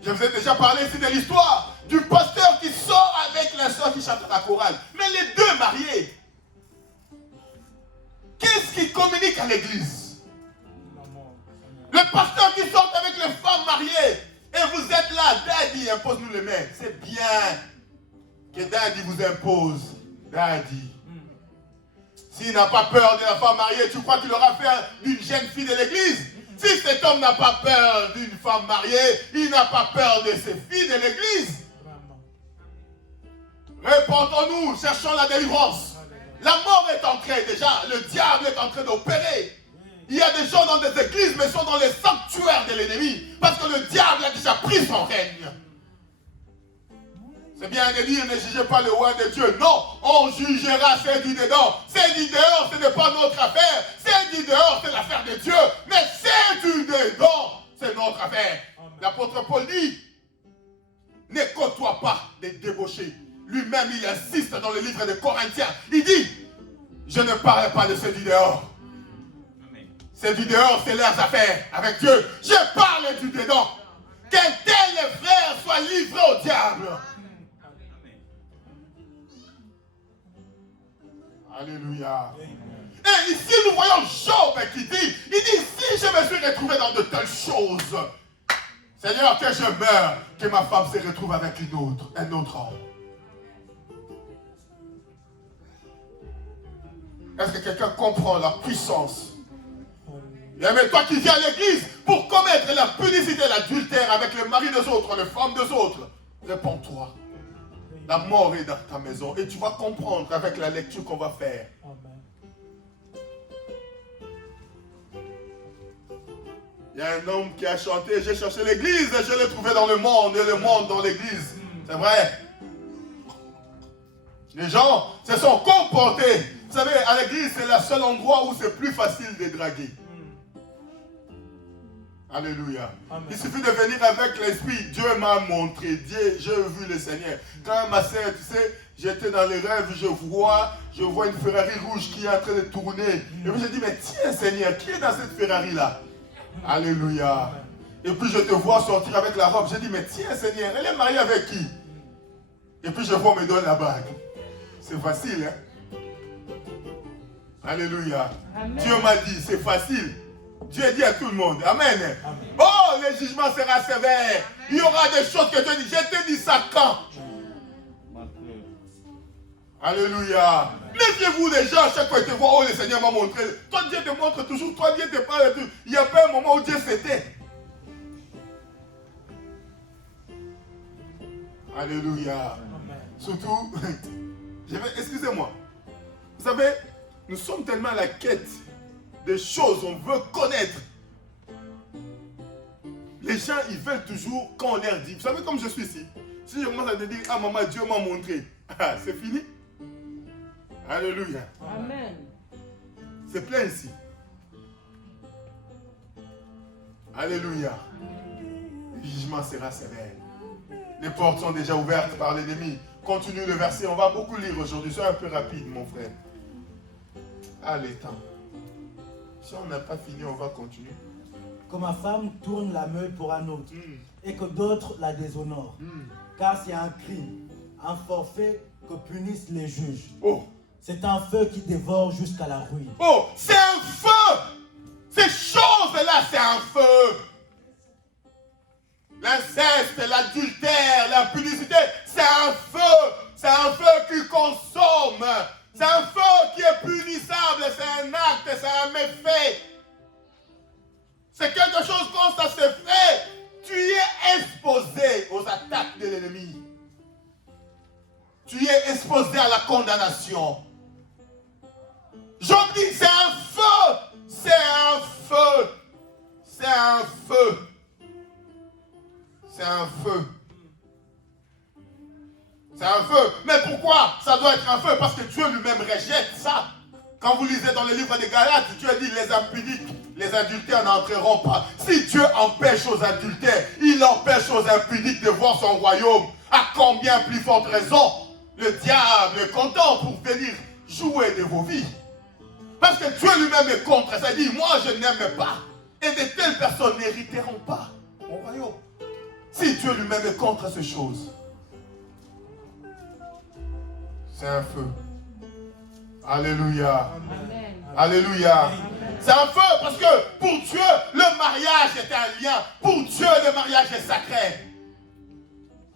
Je vous ai déjà parlé ici de l'histoire du pasteur qui sort avec la soeur qui chante la chorale. Mais les deux mariés, qu'est-ce qui communique à l'église? Le pasteur qui sort avec les femmes mariées. Et vous êtes là, Daddy, impose-nous les mains. C'est bien que Daddy vous impose. Daddy. S'il n'a pas peur de la femme mariée, tu crois qu'il aura fait d'une jeune fille de l'église? Si cet homme n'a pas peur d'une femme mariée, il n'a pas peur de ses filles de l'église. Répandons-nous, cherchons la délivrance. La mort est entrée déjà, le diable est en train d'opérer. Il y a des gens dans des églises, mais sont dans les sanctuaires de l'ennemi, parce que le diable a déjà pris son règne. C'est bien de dire, ne jugez pas le roi de Dieu. Non, on jugera c'est du dedans. C'est du dehors, ce n'est pas notre affaire. C'est du dehors, c'est l'affaire de Dieu. Mais c'est du dedans, c'est notre affaire. L'apôtre Paul dit, ne côtoie pas les débauchés. Lui-même, il insiste dans le livre de Corinthiens. Il dit, je ne parle pas de ceux du dehors. C'est du dehors, c'est leurs affaires avec Dieu. Je parle du dedans. Qu'un tel frère soit livré au diable. Alléluia. Et ici, nous voyons Job qui dit, il dit, si je me suis retrouvé dans de telles choses, Seigneur, que je meure, que ma femme se retrouve avec un autre homme. Est-ce que quelqu'un comprend la puissance? Et même toi qui viens à l'église pour commettre la punicité, l'adultère avec le mari des autres, les femmes des autres, réponds-toi. La mort est dans ta maison et tu vas comprendre avec la lecture qu'on va faire. Il y a un homme qui a chanté, j'ai cherché l'église et je l'ai trouvé dans le monde et le monde dans l'église. C'est vrai. Les gens se sont comportés. Vous savez, à l'église, c'est le seul endroit où c'est plus facile de draguer. Alléluia. Amen. Il suffit de venir avec l'esprit. Dieu m'a montré. Dieu, j'ai vu le Seigneur. Quand ma sœur, tu sais, j'étais dans les rêves, je vois une Ferrari rouge qui est en train de tourner. Et puis je dis, mais tiens Seigneur, qui est dans cette Ferrari-là? Alléluia. Et puis je te vois sortir avec la robe. Je dis, mais tiens Seigneur, elle est mariée avec qui? Et puis je vois, on me donne la bague. C'est facile, hein? Alléluia. Amen. Dieu m'a dit, c'est facile. Dieu dit à tout le monde, amen. Amen. Oh, le jugement sera sévère. Amen. Il y aura des choses que Dieu dit. Je te dis ça quand? Alléluia. Méfiez-vous des gens, chaque fois qu'ils te voient, oh le Seigneur m'a montré. Toi Dieu te montre toujours, toi Dieu te parle. Il n'y a pas un moment où Dieu s'était. Alléluia. Amen. Surtout, excusez-moi. Vous savez, nous sommes tellement à la quête des choses, on veut connaître. Les gens, ils veulent toujours qu'on leur dise. Vous savez, comme je suis ici, si je commence à te dire, ah maman, Dieu m'a montré, c'est fini. Alléluia. Amen. C'est plein ici. Alléluia. Le jugement sera sévère. Les portes sont déjà ouvertes par l'ennemi. Continue le verset, on va beaucoup lire aujourd'hui. Sois un peu rapide, mon frère. Allez, temps. Si on n'a pas fini, on va continuer. Que ma femme tourne la meule pour un autre et que d'autres la déshonorent. Car c'est un crime, un forfait que punissent les juges. Oh. C'est un feu qui dévore jusqu'à la ruine. Oh, c'est un feu! Ces choses-là, c'est un feu! L'inceste, l'adultère, la publicité, c'est un feu! C'est un feu qui consomme! C'est un feu qui est punissable, c'est un acte, c'est un méfait. C'est quelque chose quand ça se fait, tu y es exposé aux attaques de l'ennemi. Tu y es exposé à la condamnation. Job dit c'est un feu, c'est un feu, c'est un feu, c'est un feu. C'est un feu. Mais pourquoi ça doit être un feu? Parce que Dieu lui-même rejette ça. Quand vous lisez dans le livre des Galates, Dieu dit les impudiques, les adultères n'entreront pas. Si Dieu empêche aux adultères, il empêche aux impudiques de voir son royaume. À combien plus forte raison le diable est content pour venir jouer de vos vies? Parce que Dieu lui-même est contre. Ça dit, moi je n'aime pas. Et de telles personnes n'hériteront pas mon royaume. Si Dieu lui-même est contre ces choses. C'est un feu. Alléluia. Amen. Alléluia. Amen. C'est un feu parce que pour Dieu, le mariage est un lien. Pour Dieu, le mariage est sacré.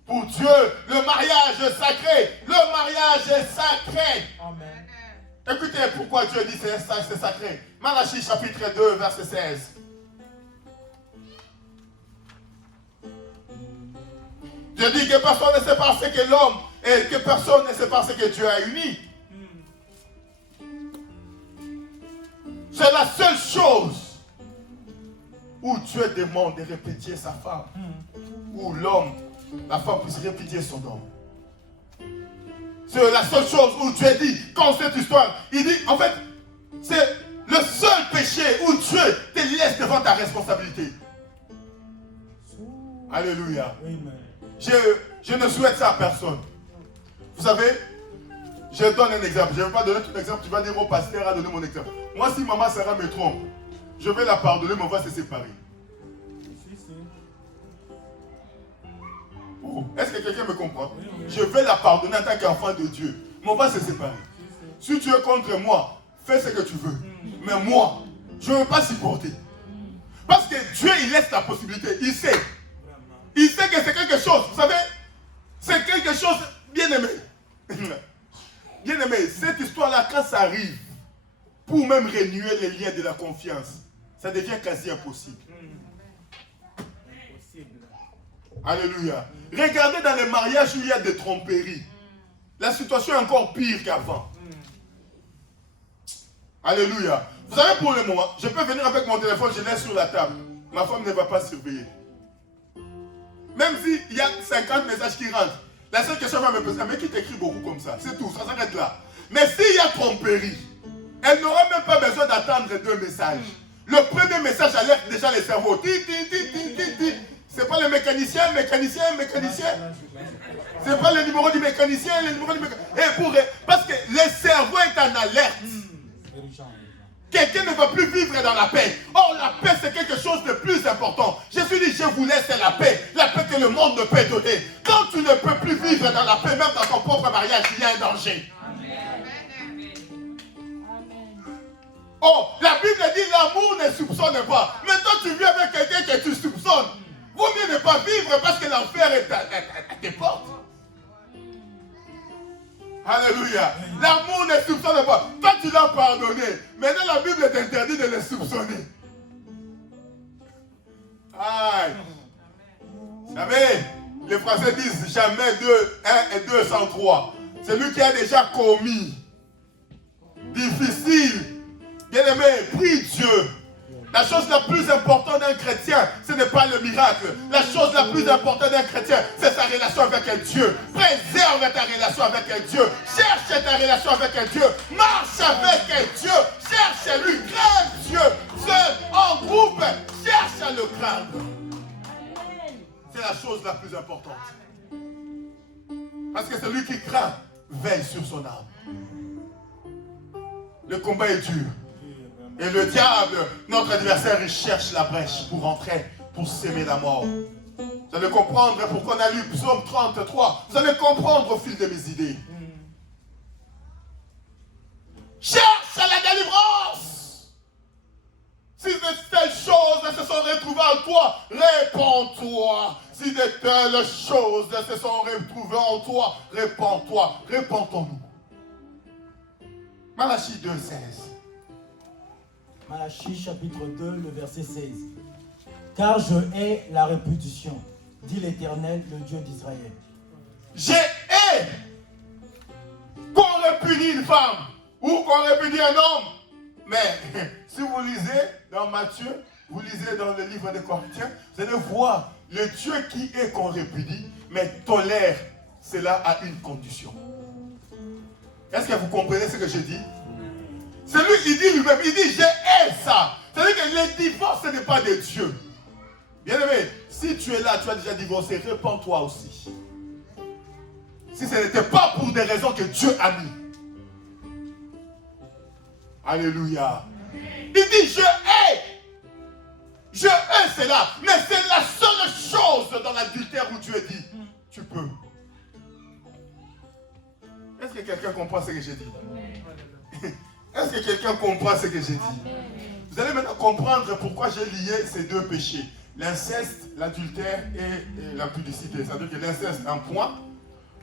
Pour Dieu, le mariage est sacré. Le mariage est sacré. Amen. Écoutez pourquoi Dieu dit c'est sacré. Malachie chapitre 2, verset 16. Je dis que personne ne sépare ce que l'homme et que personne ne sépare ce que Dieu a uni. C'est la seule chose où Dieu demande de répéter sa femme. Où l'homme, la femme puisse répéter son homme. C'est la seule chose où Dieu dit, quand cette histoire, il dit, en fait, c'est le seul péché où Dieu te laisse devant ta responsabilité. Alléluia. Je ne souhaite ça à personne. Vous savez, je donne un exemple. Je ne vais pas donner tout l'exemple. Tu vas dire, mon pasteur a donné mon exemple. Moi, si maman Sarah me trompe, je vais la pardonner, mais on va se séparer. Oh, est-ce que quelqu'un me comprend? Je vais la pardonner en tant qu'enfant de Dieu, mais on va se séparer. Si tu es contre moi, fais ce que tu veux. Mais moi, je ne veux pas supporter. Parce que Dieu, il laisse la possibilité. Il sait. Il sait que c'est quelque chose. Vous savez, c'est quelque chose, bien aimé. Bien aimé, cette histoire-là, quand ça arrive, pour même renouer les liens de la confiance, ça devient quasi impossible. Alléluia. Regardez dans les mariages où il y a des tromperies. La situation est encore pire qu'avant. Alléluia. Vous savez, pour le moment, je peux venir avec mon téléphone, je laisse sur la table. Ma femme ne va pas surveiller. Même s'il y a 50 messages qui rentrent, la seule question va me poser, mais qui t'écrit beaucoup comme ça? C'est tout, ça s'arrête là. Mais s'il y a tromperie, elle n'aura même pas besoin d'attendre 2 messages. Le premier message alerte déjà les cerveaux. C'est pas le mécanicien. C'est pas le numéro du mécanicien, parce que le cerveau est en alerte. Quelqu'un ne va plus vivre dans la paix. Or, la paix, c'est quelque chose de plus important. Jésus dit, je vous laisse la paix que le monde ne peut donner. Quand tu ne peux plus vivre dans la paix, même dans ton propre mariage, il y a un danger. Amen. Oh, la Bible dit, l'amour ne soupçonne pas. Maintenant, tu vis avec quelqu'un que tu soupçonnes. Vaut mieux ne pas vivre parce que l'enfer est à tes portes. Alléluia. L'amour ne soupçonne pas. Toi, tu l'as pardonné. Maintenant, la Bible t'interdit de le soupçonner. Aïe. Vous savez, les Français disent jamais 1 et 2 sans 3. Celui qui a déjà commis. Difficile. Bien aimé, prie Dieu. La chose la plus importante d'un chrétien, ce n'est pas le miracle. La chose la plus importante d'un chrétien, c'est sa relation avec un Dieu. Préserve ta relation avec un Dieu. Cherche ta relation avec un Dieu. Marche avec un Dieu. Cherche-lui. Crains Dieu. Seul, en groupe, cherche à le craindre. C'est la chose la plus importante. Parce que celui qui craint veille sur son âme. Le combat est dur. Et le diable, notre adversaire, il cherche la brèche pour rentrer, pour s'aimer la mort. Vous allez comprendre pourquoi on a lu Psaume 33. Vous allez comprendre au fil de mes idées. Cherche à la délivrance. Si de telles choses se sont retrouvées en toi, répands-toi. Si de telles choses se sont retrouvées en toi, répands-toi. Répandons-nous. Malachie 2, 16. Malachie chapitre 2, le verset 16. Car je hais la répétition, dit l'Éternel, le Dieu d'Israël. Je hais qu'on répudie une femme ou qu'on répudie un homme. Mais si vous lisez dans Matthieu, vous lisez dans le livre des Corinthiens, vous allez voir le Dieu qui est qu'on répudie, mais tolère cela à une condition. Est-ce que vous comprenez ce que je dis? C'est lui, il dit lui-même, il dit, je hais ça. C'est-à-dire que le divorce, ce n'est pas de Dieu. Bien aimé, si tu es là, tu as déjà divorcé, répands-toi aussi. Si ce n'était pas pour des raisons que Dieu a mis. Alléluia. Il dit, je hais. Je hais cela. Mais c'est la seule chose dans l'adultère où Dieu dit, tu peux. Est-ce que quelqu'un comprend ce que j'ai dit? Est-ce que quelqu'un comprend ce que j'ai dit? Vous allez maintenant comprendre pourquoi j'ai lié ces 2 péchés. L'inceste, l'adultère et l'impudicité. C'est-à-dire que l'inceste, un point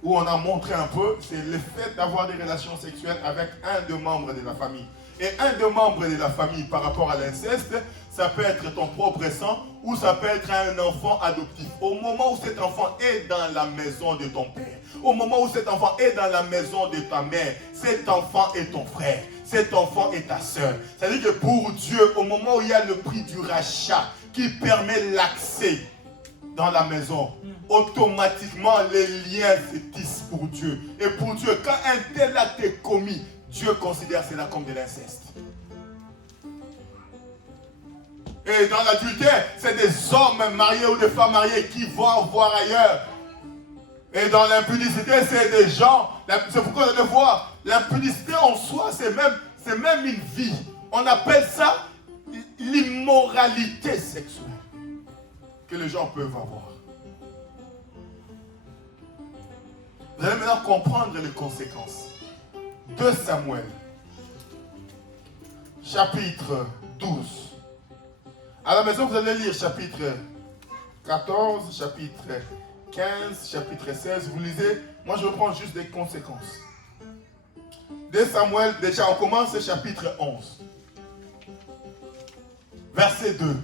où on a montré un peu, c'est le fait d'avoir des relations sexuelles avec un des membres de la famille. Et un des membres de la famille par rapport à l'inceste, ça peut être ton propre sang ou ça peut être un enfant adoptif. Au moment où cet enfant est dans la maison de ton père, au moment où cet enfant est dans la maison de ta mère, cet enfant est ton frère, cet enfant est ta soeur. C'est-à-dire que pour Dieu, au moment où il y a le prix du rachat qui permet l'accès dans la maison, automatiquement les liens se tissent pour Dieu. Et pour Dieu, quand un tel acte est commis, Dieu considère cela comme de l'inceste. Et dans l'adultère, c'est des hommes mariés ou des femmes mariées qui vont voir ailleurs. Et dans l'impudicité, c'est des gens, c'est pourquoi vous allez voir, l'impudicité en soi, c'est même une vie. On appelle ça l'immoralité sexuelle que les gens peuvent avoir. Vous allez maintenant comprendre les conséquences. 2 Samuel, chapitre 12. À la maison, vous allez lire chapitre 14, chapitre 15, chapitre 16. Vous lisez, moi je reprends juste des conséquences. 2 Samuel, déjà on commence le chapitre 11. Verset 2.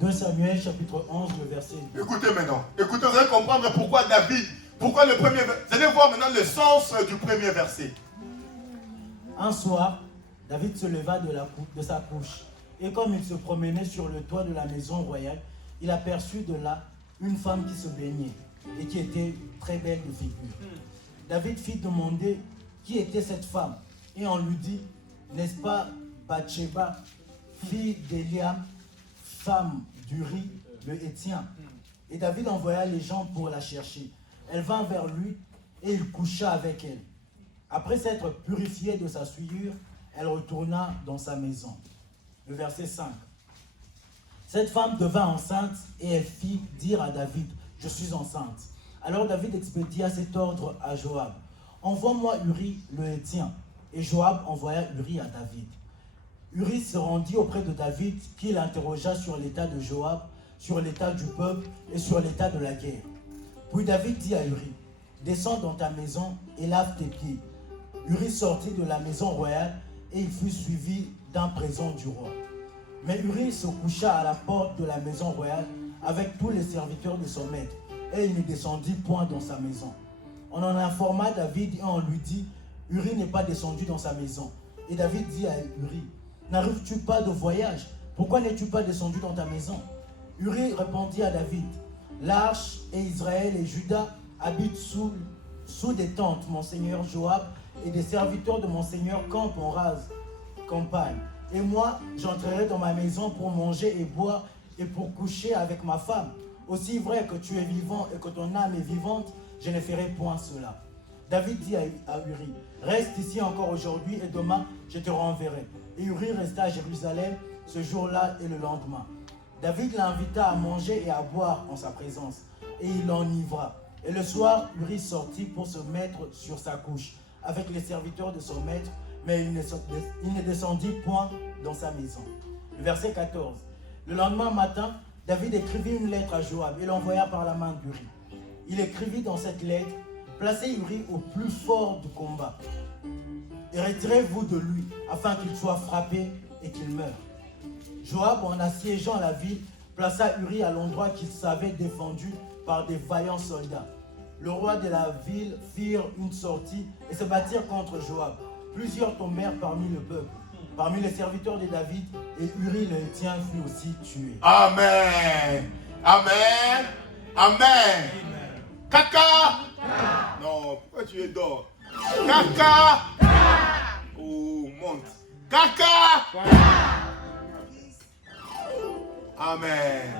2 Samuel, chapitre 11, le verset 2. Écoutez maintenant. Écoutez, vous allez comprendre pourquoi David, pourquoi le premier verset. Vous allez voir maintenant le sens du premier verset. Un soir, David se leva de sa couche. Et comme il se promenait sur le toit de la maison royale, il aperçut de là une femme qui se baignait et qui était très belle de figure. David fit demander qui était cette femme. Et on lui dit, n'est-ce pas Bathsheba, fille d'Eliam, femme d'Uri, le Hétien? Et David envoya les gens pour la chercher. Elle vint vers lui et il coucha avec elle. Après s'être purifiée de sa souillure, elle retourna dans sa maison. Le verset 5. Cette femme devint enceinte et elle fit dire à David, je suis enceinte. Alors David expédia cet ordre à Joab. Envoie-moi Uri le Hétien. Et Joab envoya Uri à David. Uri se rendit auprès de David, qui l'interrogea sur l'état de Joab, sur l'état du peuple et sur l'état de la guerre. Puis David dit à Uri, descends dans ta maison et lave tes pieds. Uri sortit de la maison royale et il fut suivi d'un présent du roi. Mais Uri se coucha à la porte de la maison royale avec tous les serviteurs de son maître et il ne descendit point dans sa maison. On en informa David et on lui dit, Uri n'est pas descendu dans sa maison. Et David dit à Uri, n'arrives-tu pas de voyage? Pourquoi n'es-tu pas descendu dans ta maison? Uri répondit à David, l'arche et Israël et Juda habitent sous des tentes, mon seigneur Joab, et des serviteurs de mon seigneur campent en rase campagne. Et moi, j'entrerai dans ma maison pour manger et boire et pour coucher avec ma femme. Aussi vrai que tu es vivant et que ton âme est vivante, je ne ferai point cela. David dit à Uri, reste ici encore aujourd'hui et demain je te renverrai. Et Uri resta à Jérusalem ce jour-là et le lendemain. David l'invita à manger et à boire en sa présence, et il l'enivra. Et le soir, Uri sortit pour se mettre sur sa couche avec les serviteurs de son maître, mais il ne descendit point dans sa maison. Le verset 14. Le lendemain matin, David écrivit une lettre à Joab et l'envoya par la main d'Uri. Il écrivit dans cette lettre, placez Uri au plus fort du combat et retirez-vous de lui afin qu'il soit frappé et qu'il meure. Joab, en assiégeant la ville, plaça Uri à l'endroit qu'il savait défendu par des vaillants soldats. Le roi de la ville firent une sortie et se battirent contre Joab. Plusieurs tombèrent parmi le peuple, parmi les serviteurs de David, et Uri le Hétien fut aussi tué. Amen. Amen. Amen. Caca. Non, pourquoi tu es dehors? Caca. Oh, monte. Caca. Amen.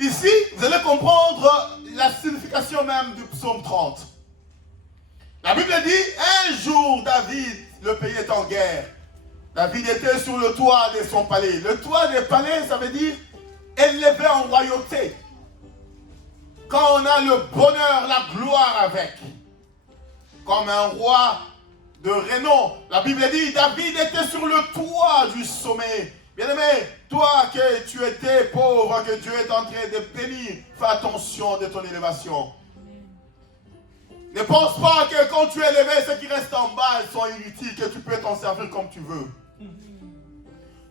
Ici, vous allez comprendre la signification même du psaume 30. La Bible dit, un jour, David, le pays est en guerre. David était sur le toit de son palais. Le toit des palais, ça veut dire élevé en royauté. Quand on a le bonheur, la gloire avec. Comme un roi de renom. La Bible dit, David était sur le toit du sommet. Bien-aimé, toi que tu étais pauvre, que Dieu est en train de bénir, fais attention de ton élévation. Ne pense pas que quand tu es élevé, ceux qui restent en bas, ils sont inutiles, que tu peux t'en servir comme tu veux.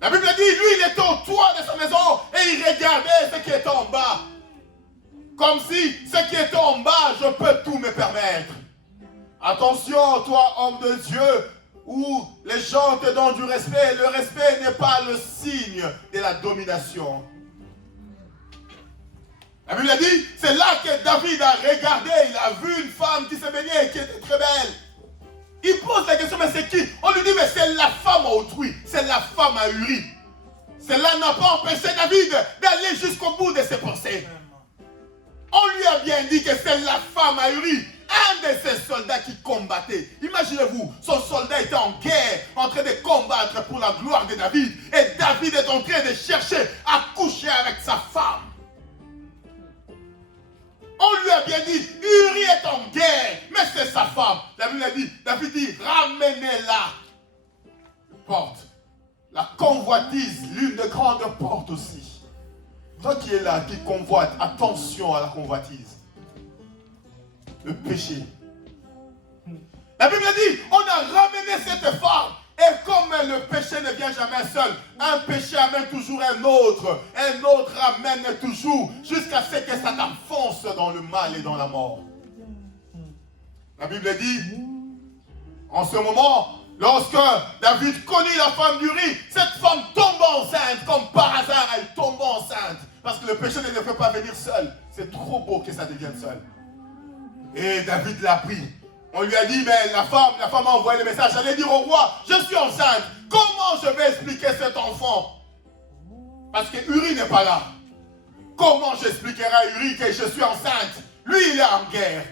La Bible dit, lui, il était au toit de sa maison et il regardait ce qui était en bas. Comme si ce qui était en bas, je peux tout me permettre. Attention, toi, homme de Dieu, où les gens te donnent du respect. Le respect n'est pas le signe de la domination. La Bible dit, c'est là que David a regardé, il a vu une femme qui se baignait, qui était très belle. Il pose la question, mais c'est qui? On lui dit, mais c'est la femme à autrui, c'est la femme à Uri. Cela n'a pas empêché David d'aller jusqu'au bout de ses pensées. On lui a bien dit que c'est la femme à Uri, un de ses soldats qui combattait. Imaginez-vous, son soldat était en guerre, en train de combattre pour la gloire de David. Et David est en train de chercher à coucher avec sa femme. On lui a bien dit, Uri est en guerre, mais c'est sa femme. La Bible a dit, David dit, ramenez-la. Porte. La convoitise, l'une des grandes portes aussi. Toi qui es là, qui convoite, attention à la convoitise. Le péché. La Bible dit, on a ramené cette femme. Et comme le péché ne vient jamais seul, un péché amène toujours un autre amène toujours, jusqu'à ce que ça t'enfonce dans le mal et dans la mort. La Bible dit, en ce moment, lorsque David connut la femme d'Uri, cette femme tombe enceinte, comme par hasard, elle tombe enceinte. Parce que le péché ne peut pas venir seul. C'est trop beau que ça devienne seul. Et David l'a pris. On lui a dit, mais la femme a envoyé le message. J'allais dire au roi, je suis enceinte. Comment je vais expliquer cet enfant? Parce que Uri n'est pas là. Comment j'expliquerai à Uri que je suis enceinte? Lui, il est en guerre.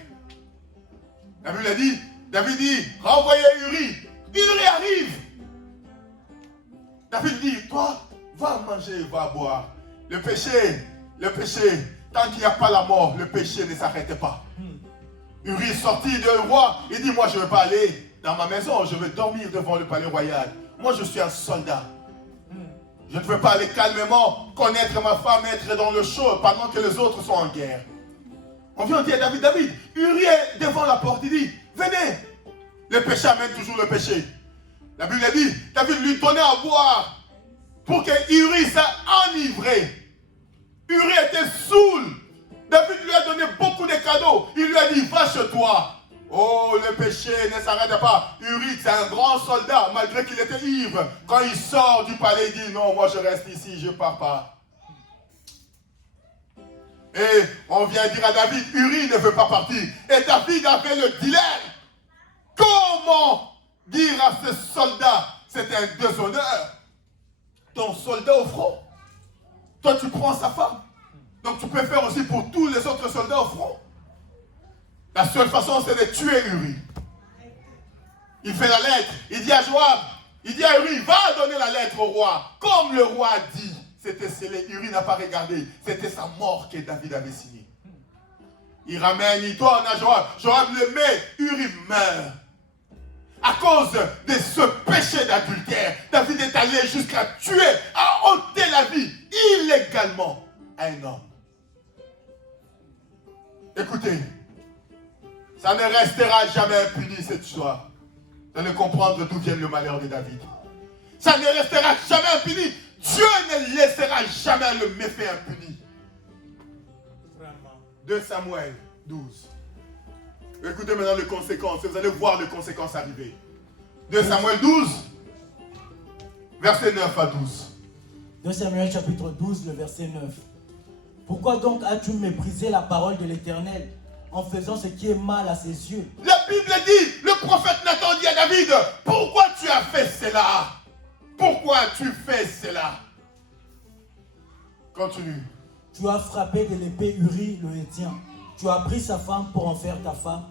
David dit, renvoyez Uri. Uri arrive. David dit, toi, va manger, va boire. Le péché, tant qu'il n'y a pas la mort, le péché ne s'arrête pas. Uri est sorti du roi, il dit, moi je ne vais pas aller dans ma maison, je vais dormir devant le palais royal. Moi je suis un soldat. Je ne veux pas aller calmement connaître ma femme, être dans le chaud pendant que les autres sont en guerre. On vient dire à David, Uri est devant la porte, il dit, venez. Le péché amène toujours le péché. La Bible dit, David lui donnait à boire pour que Uri soit enivré. Uri était saoul. David lui a donné beaucoup de cadeaux. Il lui a dit, va chez toi. Oh, le péché ne s'arrête pas. Uri, c'est un grand soldat, malgré qu'il était ivre. Quand il sort du palais, il dit, non, moi je reste ici, je ne pars pas. Et on vient dire à David, Uri ne veut pas partir. Et David avait le dilemme. Comment dire à ce soldat, c'est un déshonneur, ton soldat au front. Toi, tu prends sa femme. Donc tu peux faire aussi pour tous les autres soldats au front. La seule façon, c'est de tuer Uri. Il fait la lettre. Il dit à Joab, il dit à Uri, va donner la lettre au roi. Comme le roi a dit, c'était scellé. Uri n'a pas regardé. C'était sa mort que David avait signée. Il ramène, il donne à Joab. Joab le met, Uri meurt. À cause de ce péché d'adultère, David est allé jusqu'à tuer, à ôter la vie illégalement à un homme. Écoutez, ça ne restera jamais impuni cette histoire. Vous allez comprendre d'où vient le malheur de David. Ça ne restera jamais impuni. Dieu ne laissera jamais le méfait impuni. 2 Samuel 12. Écoutez maintenant les conséquences. Vous allez voir les conséquences arriver. 2 Samuel 12, verset 9 à 12. 2 Samuel chapitre 12, le verset 9. Pourquoi donc as-tu méprisé la parole de l'Éternel en faisant ce qui est mal à ses yeux? La Bible dit, le prophète Nathan dit à David, pourquoi tu as fait cela? Pourquoi tu fais cela? Continue. Tu as frappé de l'épée Uri le Héthien. Tu as pris sa femme pour en faire ta femme.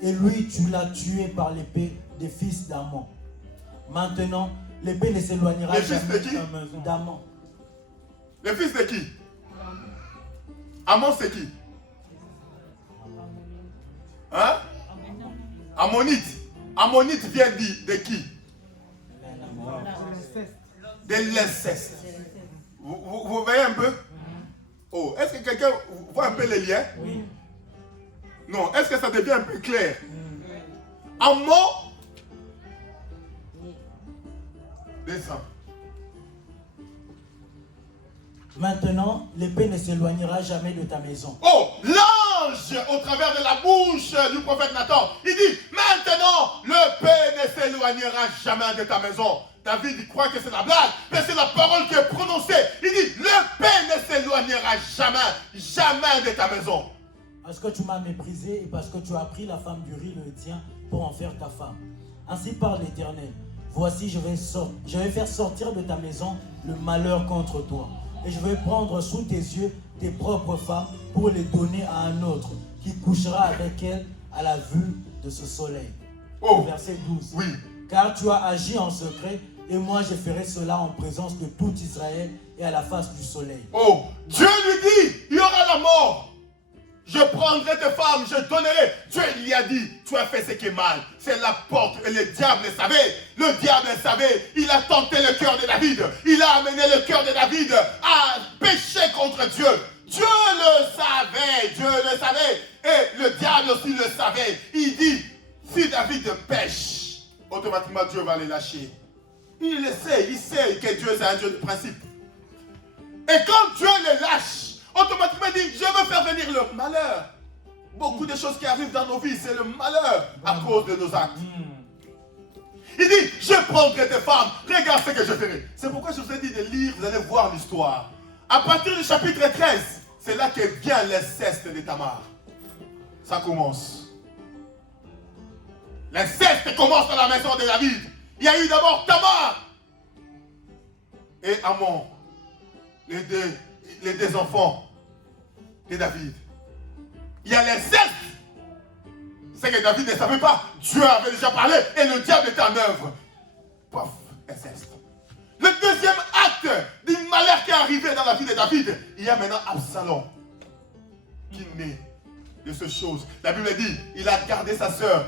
Et lui, tu l'as tué par l'épée des fils d'Amon. Maintenant, l'épée ne s'éloignera jamais de ta maison. D'Amon. Les fils de qui? Amon, c'est qui? Hein? Ammonite. Ammonite vient de qui? De l'inceste. Vous voyez un peu? Oh, est-ce que quelqu'un voit un peu les liens? Oui. Non, est-ce que ça devient un peu clair? Amon, descend. Maintenant, l'épée ne s'éloignera jamais de ta maison. Oh, l'ange, au travers de la bouche du prophète Nathan, il dit, maintenant, l'épée ne s'éloignera jamais de ta maison. David, il croit que c'est la blague, mais c'est la parole qui est prononcée. Il dit, l'épée ne s'éloignera jamais de ta maison. Parce que tu m'as méprisé et parce que tu as pris la femme d'Uri, le tien, pour en faire ta femme. Ainsi parle l'Éternel. Voici, je vais faire sortir de ta maison le malheur contre toi. Et je vais prendre sous tes yeux tes propres femmes pour les donner à un autre qui couchera avec elles à la vue de ce soleil. Oh, verset 12. oui. Car tu as agi en secret et moi je ferai cela en présence de tout Israël et à la face du soleil. Oh, Dieu lui dit, il y aura la mort. Je prendrai tes femmes, je donnerai. Dieu lui a dit, tu as fait ce qui est mal. C'est la porte et le diable le savait. Le diable le savait. Il a tenté le cœur de David. Il a amené le cœur de David à pécher contre Dieu. Dieu le savait. Dieu le savait. Et le diable aussi le savait. Il dit, si David pêche, automatiquement Dieu va les lâcher. Il le sait. Il sait que Dieu c'est un Dieu de principe. Et quand Dieu les lâche, automatiquement il dit, je veux faire venir le malheur. Beaucoup de choses qui arrivent dans nos vies, c'est le malheur à cause de nos actes. Il dit, je prendrai tes femmes, regarde ce que je ferai. C'est pourquoi je vous ai dit de lire, vous allez voir l'histoire. À partir du chapitre 13, c'est là que vient l'inceste de Tamar. Ça commence. L'inceste commence dans la maison de David. Il y a eu d'abord Tamar et Amon, les deux enfants de David. Il y a l'inceste. C'est que David ne savait pas. Dieu avait déjà parlé et le diable était en œuvre. Pof, inceste. Le deuxième acte du malheur qui est arrivé dans la vie de David, il y a maintenant Absalom qui naît de ces choses. La Bible dit, il a gardé sa sœur.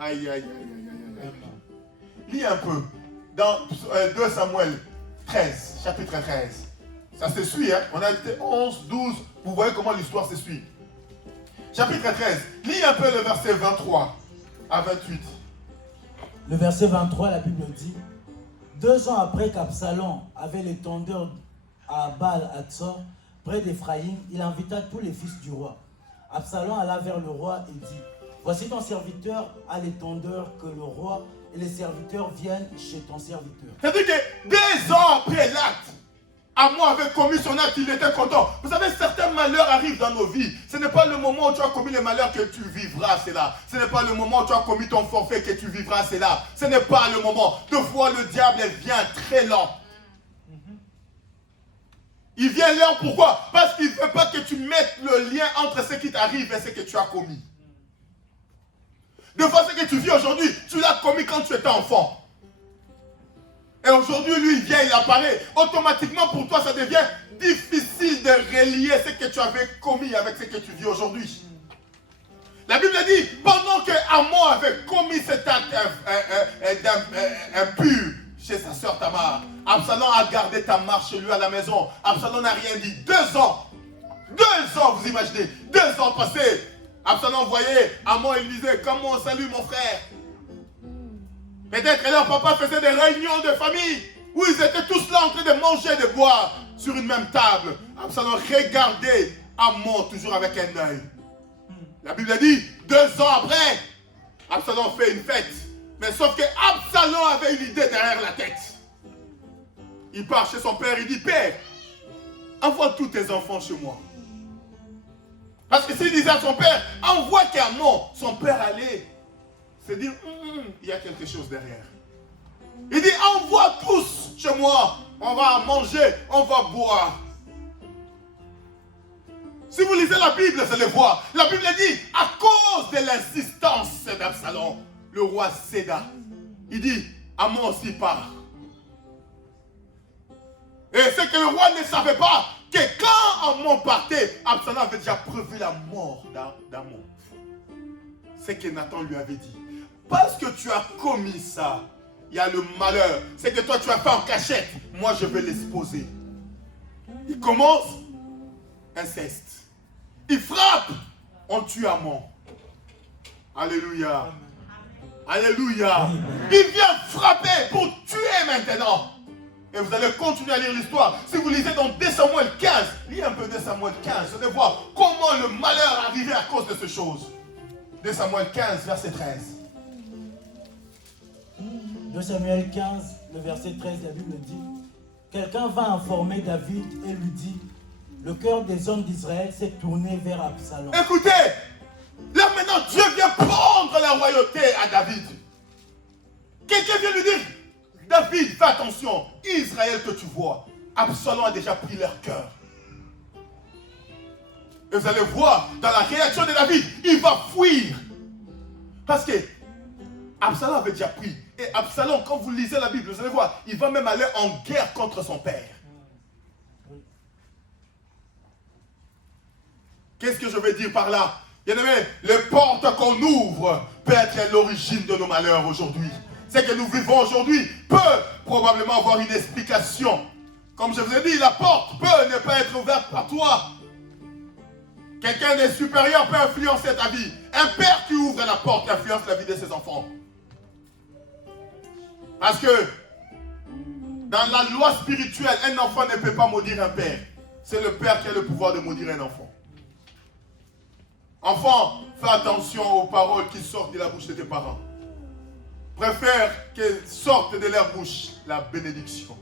Aïe, aïe, aïe, aïe, aïe. Lis un peu dans 2 Samuel 13, chapitre 13. Ça se suit, hein? On a été 11, 12. Vous voyez comment l'histoire se suit. Chapitre 13. Lis un peu le verset 23 à 28. Le verset 23, la Bible dit, 2 ans après qu'Absalom avait l'étendard à Baal-Hatzor, près d'Éphraïm, il invita tous les fils du roi. Absalom alla vers le roi et dit, voici ton serviteur à l'étendard, que le roi et les serviteurs viennent chez ton serviteur. C'est-à-dire que 2 ans après l'acte, Amon avait commis son acte, il était content. Vous savez, certains malheurs arrivent dans nos vies. Ce n'est pas le moment où tu as commis le malheur que tu vivras, c'est là. Ce n'est pas le moment où tu as commis ton forfait que tu vivras, c'est là. Ce n'est pas le moment. Deux fois, le diable vient très lent. Il vient lent, pourquoi? Parce qu'il ne veut pas que tu mettes le lien entre ce qui t'arrive et ce que tu as commis. Deux fois, ce que tu vis aujourd'hui, tu l'as commis quand tu étais enfant. Et aujourd'hui, lui, il vient, il apparaît. Automatiquement, pour toi, ça devient difficile de relier ce que tu avais commis avec ce que tu vis aujourd'hui. La Bible dit, pendant que Amon avait commis cet acte impur chez sa sœur Tamar, Absalom a gardé Tamar chez lui à la maison. Absalom n'a rien dit. 2 ans. 2 ans, vous imaginez. 2 ans passés. Absalom voyait Amon, il disait, comment salut mon frère? Peut-être que leur papa faisait des réunions de famille où ils étaient tous là en train de manger et de boire sur une même table. Absalom regardait Amon toujours avec un œil. La Bible dit, 2 ans après, Absalom fait une fête. Mais sauf que Absalom avait une idée derrière la tête. Il part chez son père, il dit, Père, envoie tous tes enfants chez moi. Parce que s'il disait à son père, envoie qu'Amon, son père allait se dire, il y a quelque chose derrière. Il dit, envoie tous chez moi. On va manger, on va boire. Si vous lisez la Bible, vous allez voir. La Bible dit, à cause de l'insistance d'Absalom, le roi céda. Il dit, Amon aussi part. Et c'est que le roi ne savait pas que quand Amon partait, Absalom avait déjà prévu la mort d'Amon. C'est que Nathan lui avait dit. Parce que tu as commis ça, il y a le malheur. C'est que toi tu as fait en cachette. Moi je vais l'exposer. Il commence inceste. Il frappe on tue Amon. Alléluia. Alléluia. Il vient frapper pour tuer maintenant. Et vous allez continuer à lire l'histoire. Si vous lisez dans 2 Samuel 15, lisez un peu 2 Samuel 15, vous allez voir comment le malheur est arrivé à cause de ces choses. 2 Samuel 15, verset 13. 2 Samuel 15, le verset 13, la Bible dit: quelqu'un va informer David et lui dit: le cœur des hommes d'Israël s'est tourné vers Absalom. Écoutez, là maintenant Dieu vient prendre la royauté à David. Quelqu'un vient lui dire: David, fais attention, Israël que tu vois, Absalom a déjà pris leur cœur. Et vous allez voir, dans la réaction de David, il va fuir. Parce que Absalom avait déjà pris. Et Absalom, quand vous lisez la Bible, vous allez voir, il va même aller en guerre contre son père. Qu'est-ce que je veux dire par là? Bien aimé, les portes qu'on ouvre peut être l'origine de nos malheurs aujourd'hui. Ce que nous vivons aujourd'hui peut probablement avoir une explication. Comme je vous ai dit, la porte peut ne pas être ouverte par toi. Quelqu'un de supérieur peut influencer ta vie. Un père qui ouvre la porte influence la vie de ses enfants. Parce que dans la loi spirituelle, un enfant ne peut pas maudire un père. C'est le père qui a le pouvoir de maudire un enfant. Enfant, fais attention aux paroles qui sortent de la bouche de tes parents. Préfère qu'elles sortent de leur bouche la bénédiction.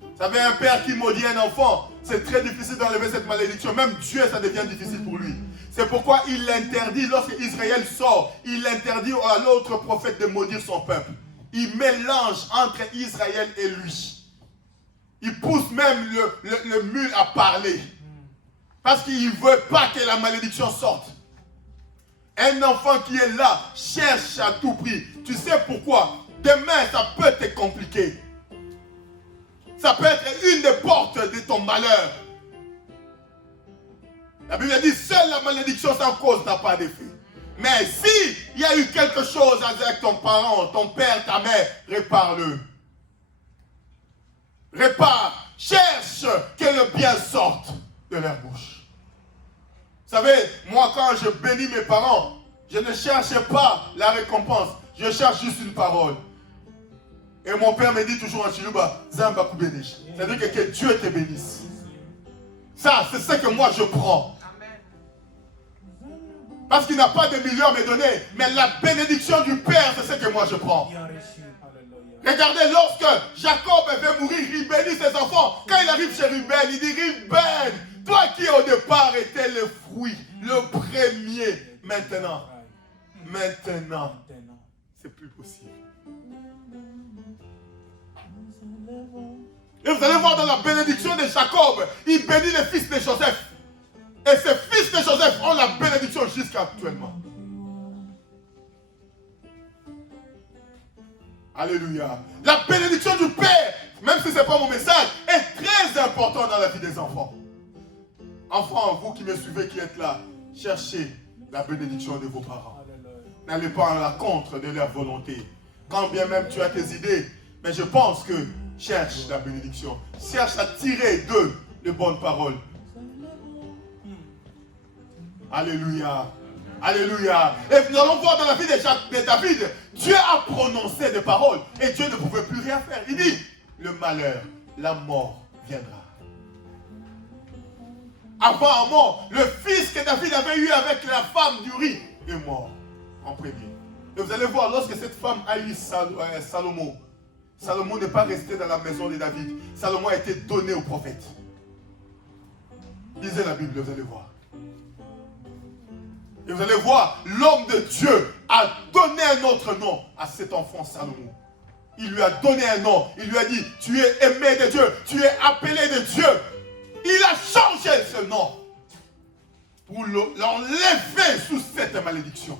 Vous savez, un père qui maudit un enfant, c'est très difficile d'enlever cette malédiction. Même Dieu, ça devient difficile pour lui. C'est pourquoi il l'interdit, lorsque Israël sort, il interdit à l'autre prophète de maudire son peuple. Il mélange entre Israël et lui. Il pousse même le mule à parler. Parce qu'il ne veut pas que la malédiction sorte. Un enfant qui est là cherche à tout prix. Tu sais pourquoi? Demain, ça peut te compliquer. Ça peut être une des portes de ton malheur. La Bible dit, seule la malédiction sans cause n'a pas d'effet. Mais si il y a eu quelque chose avec ton parent, ton père, ta mère, répare-le. Répare. Cherche que le bien sorte de leur bouche. Vous savez, moi quand je bénis mes parents, je ne cherche pas la récompense. Je cherche juste une parole. Et mon père me dit toujours en Chiluba, Zamba Koubenish. C'est-à-dire que Dieu te bénisse. Ça, c'est ce que moi je prends. Parce qu'il n'a pas de millions à me donner, mais la bénédiction du Père, c'est ce que moi je prends. Regardez, lorsque Jacob veut mourir, il bénit ses enfants. Quand il arrive chez Ruben, il dit: Ruben, toi qui au départ étais le fruit, le premier, maintenant, c'est plus possible. Et vous allez voir dans la bénédiction de Jacob, il bénit les fils de Joseph. Et ces fils de Joseph ont la bénédiction jusqu'à actuellement. Alléluia. La bénédiction du Père, même si ce n'est pas mon message, est très important dans la vie des enfants. Enfants, vous qui me suivez, qui êtes là, cherchez la bénédiction de vos parents. N'allez pas à la contre de leur volonté. Quand bien même tu as tes idées, mais je pense que cherche la bénédiction. Cherche à tirer d'eux de bonnes paroles. Alléluia. Alléluia. Et nous allons voir dans la vie de David, Dieu a prononcé des paroles et Dieu ne pouvait plus rien faire. Il dit, le malheur, la mort viendra. Avant mort, le fils que David avait eu avec la femme d'Uri est mort en premier. Et vous allez voir, lorsque cette femme a eu Salomon, Salomon n'est pas resté dans la maison de David. Salomon a été donné au prophète. Lisez la Bible, vous allez voir. Et vous allez voir, l'homme de Dieu a donné un autre nom à cet enfant Salomon. Il lui a donné un nom. Il lui a dit, tu es aimé de Dieu, tu es appelé de Dieu. Il a changé ce nom pour l'enlever sous cette malédiction.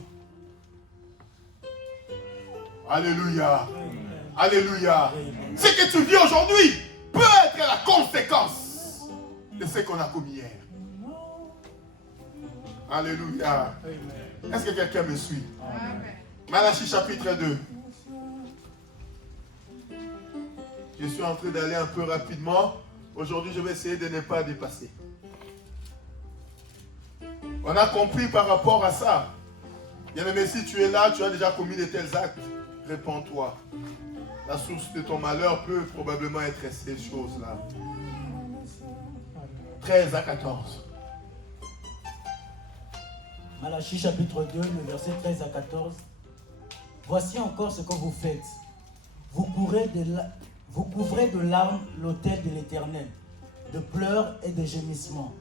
Alléluia. Alléluia. Ce que tu vis aujourd'hui peut être la conséquence de ce qu'on a commis hier. Alléluia. Est-ce que quelqu'un me suit? Malachie chapitre 2. Je suis en train d'aller un peu rapidement. Aujourd'hui, je vais essayer de ne pas dépasser. On a compris par rapport à ça. Bien-aimé, si tu es là, tu as déjà commis de tels actes, répands-toi. La source de ton malheur peut probablement être ces choses-là. 13 à 14. Malachie chapitre 2, le verset 13 à 14. Voici encore ce que vous faites. Vous couvrez de larmes l'autel de l'Éternel, de pleurs et de gémissements,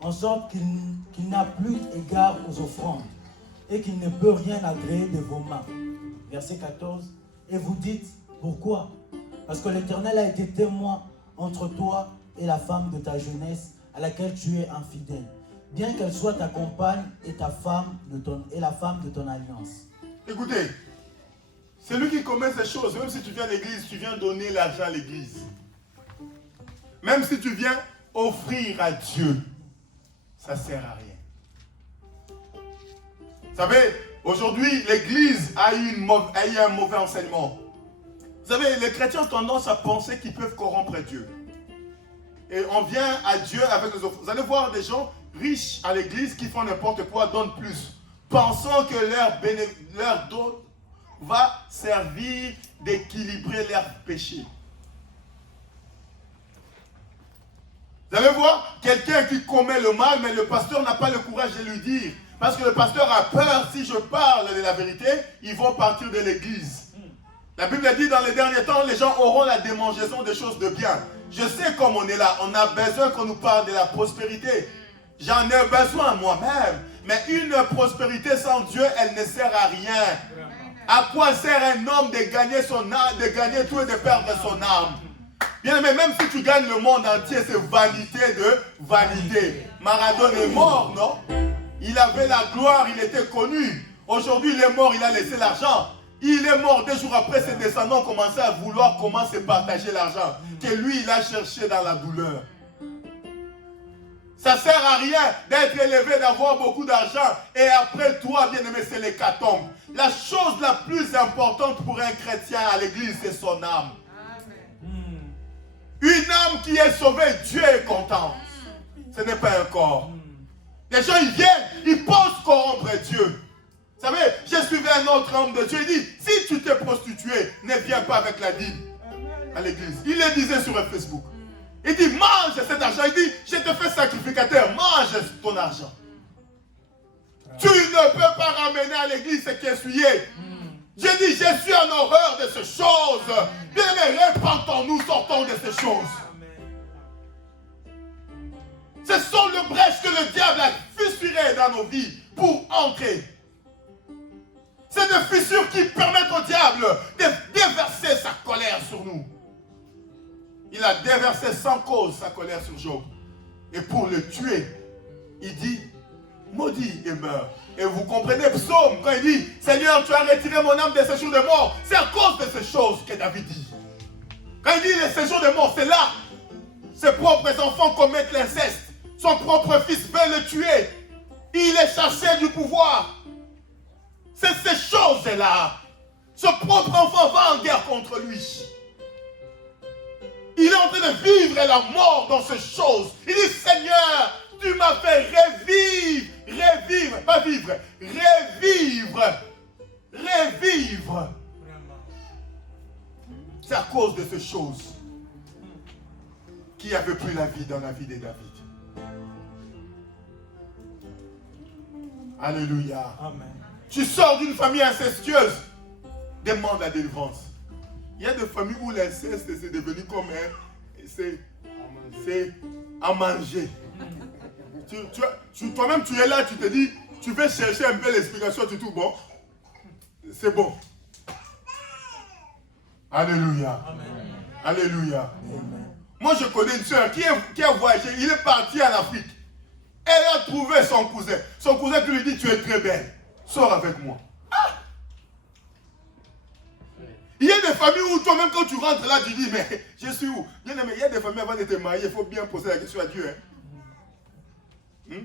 en sorte qu'il n'a plus égard aux offrandes et qu'il ne peut rien agréer de vos mains. Verset 14. Et vous dites, pourquoi? Parce que l'Éternel a été témoin entre toi et la femme de ta jeunesse à laquelle tu es infidèle, bien qu'elle soit ta compagne et la femme de ton alliance. Écoutez, celui qui commet ces choses, même si tu viens à l'église, tu viens donner l'argent à l'église. Même si tu viens offrir à Dieu, ça ne sert à rien. Vous savez, aujourd'hui, l'église a eu un mauvais enseignement. Vous savez, les chrétiens ont tendance à penser qu'ils peuvent corrompre Dieu. Et on vient à Dieu avec les offrandes. Vous allez voir des gens riches à l'église qui font n'importe quoi, donnent plus, pensant que leur don va servir d'équilibrer leurs péchés. Vous allez voir quelqu'un qui commet le mal, mais le pasteur n'a pas le courage de lui dire. Parce que le pasteur a peur, si je parle de la vérité, ils vont partir de l'église. La Bible dit dans les derniers temps, les gens auront la démangeaison des choses de bien. Je sais comme on est là, on a besoin qu'on nous parle de la prospérité. J'en ai besoin moi-même. Mais une prospérité sans Dieu, elle ne sert à rien. À quoi sert un homme de gagner son âme, de gagner tout et de perdre son âme? Bien, mais même si tu gagnes le monde entier, c'est vanité de vanité. Maradona est mort, non? Il avait la gloire, il était connu. Aujourd'hui, il est mort, il a laissé l'argent. Il est mort 2 jours après, ses descendants ont commencé à vouloir comment se partager l'argent que lui, il a cherché dans la douleur. Ça ne sert à rien d'être élevé, d'avoir beaucoup d'argent et après toi, bien-aimé, c'est l'hécatombe. La chose la plus importante pour un chrétien à l'église, c'est son âme. Amen. Une âme qui est sauvée, Dieu est content. Ce n'est pas un corps. Les gens, ils viennent, ils pensent corrompre Dieu. Vous savez, j'ai suivi un autre homme de Dieu, il dit, si tu t'es prostitué, ne viens pas avec la dîme à l'église. Il le disait sur Facebook. Il dit, mange cet argent. Il dit, je te fais sacrificateur, mange ton argent. Tu ne peux pas ramener à l'église ce qui est souillé. Dieu dit, je suis en horreur de ces choses. Bien aimé, répandons-nous, sortons de ces choses. Ce sont les brèches que le diable a fissurées dans nos vies pour entrer. C'est des fissures qui permettent au diable de déverser sa colère sur nous. Il a déversé sans cause sa colère sur Job. Et pour le tuer, il dit, maudit et meurt. Et vous comprenez Psaume, quand il dit, Seigneur, tu as retiré mon âme des séjours de mort. C'est à cause de ces choses que David dit. Quand il dit les séjours de mort, c'est là. Ses propres enfants commettent l'inceste. Son propre fils veut le tuer. Il est chassé du pouvoir. C'est ces choses-là. Son propre enfant va en guerre contre lui. Il est en train de vivre la mort dans ces choses. Il dit, Seigneur, tu m'as fait revivre, pas vivre, revivre. C'est à cause de ces choses qui avait pris la vie dans la vie de David. Alléluia. Amen. Tu sors d'une famille incestueuse, demande la délivrance. Il y a des familles où l'inceste c'est devenu comme c'est à manger. Toi-même tu es là, tu te dis, tu veux chercher un peu l'explication, tu trouves bon. C'est bon. Alléluia. Amen. Alléluia. Amen. Moi je connais une soeur qui a voyagé, il est parti en Afrique. Elle a trouvé son cousin. Son cousin qui lui dit, tu es très belle. Sors avec moi. Ah! Il y a des familles où toi-même quand tu rentres là, tu dis, mais je suis où? Bien aimé, il y a des familles avant de te marier, il faut bien poser la question à Dieu. Hein?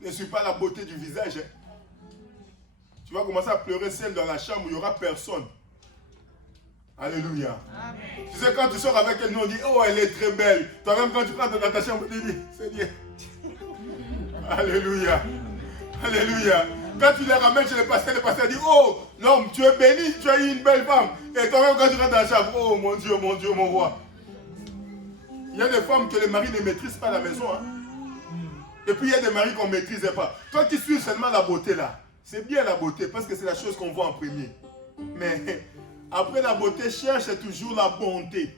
Ne suis pas la beauté du visage. Hein? Tu vas commencer à pleurer seul dans la chambre où il n'y aura personne. Alléluia. Amen. Tu sais, quand tu sors avec elle, on dit, oh, elle est très belle. Toi-même, quand tu rentres dans ta chambre, tu dis, Seigneur. Alléluia. Alléluia. Quand tu les ramènes chez le pasteur dit, oh, l'homme, tu es béni, tu as eu une belle femme. Et toi-même, quand tu rentres dans la chambre, oh mon Dieu, mon roi. Il y a des femmes que les maris ne maîtrisent pas à la maison. Hein. Et puis il y a des maris qu'on ne maîtrisait pas. Toi qui suis seulement la beauté là, c'est bien la beauté parce que c'est la chose qu'on voit en premier. Mais après la beauté, cherche toujours la bonté.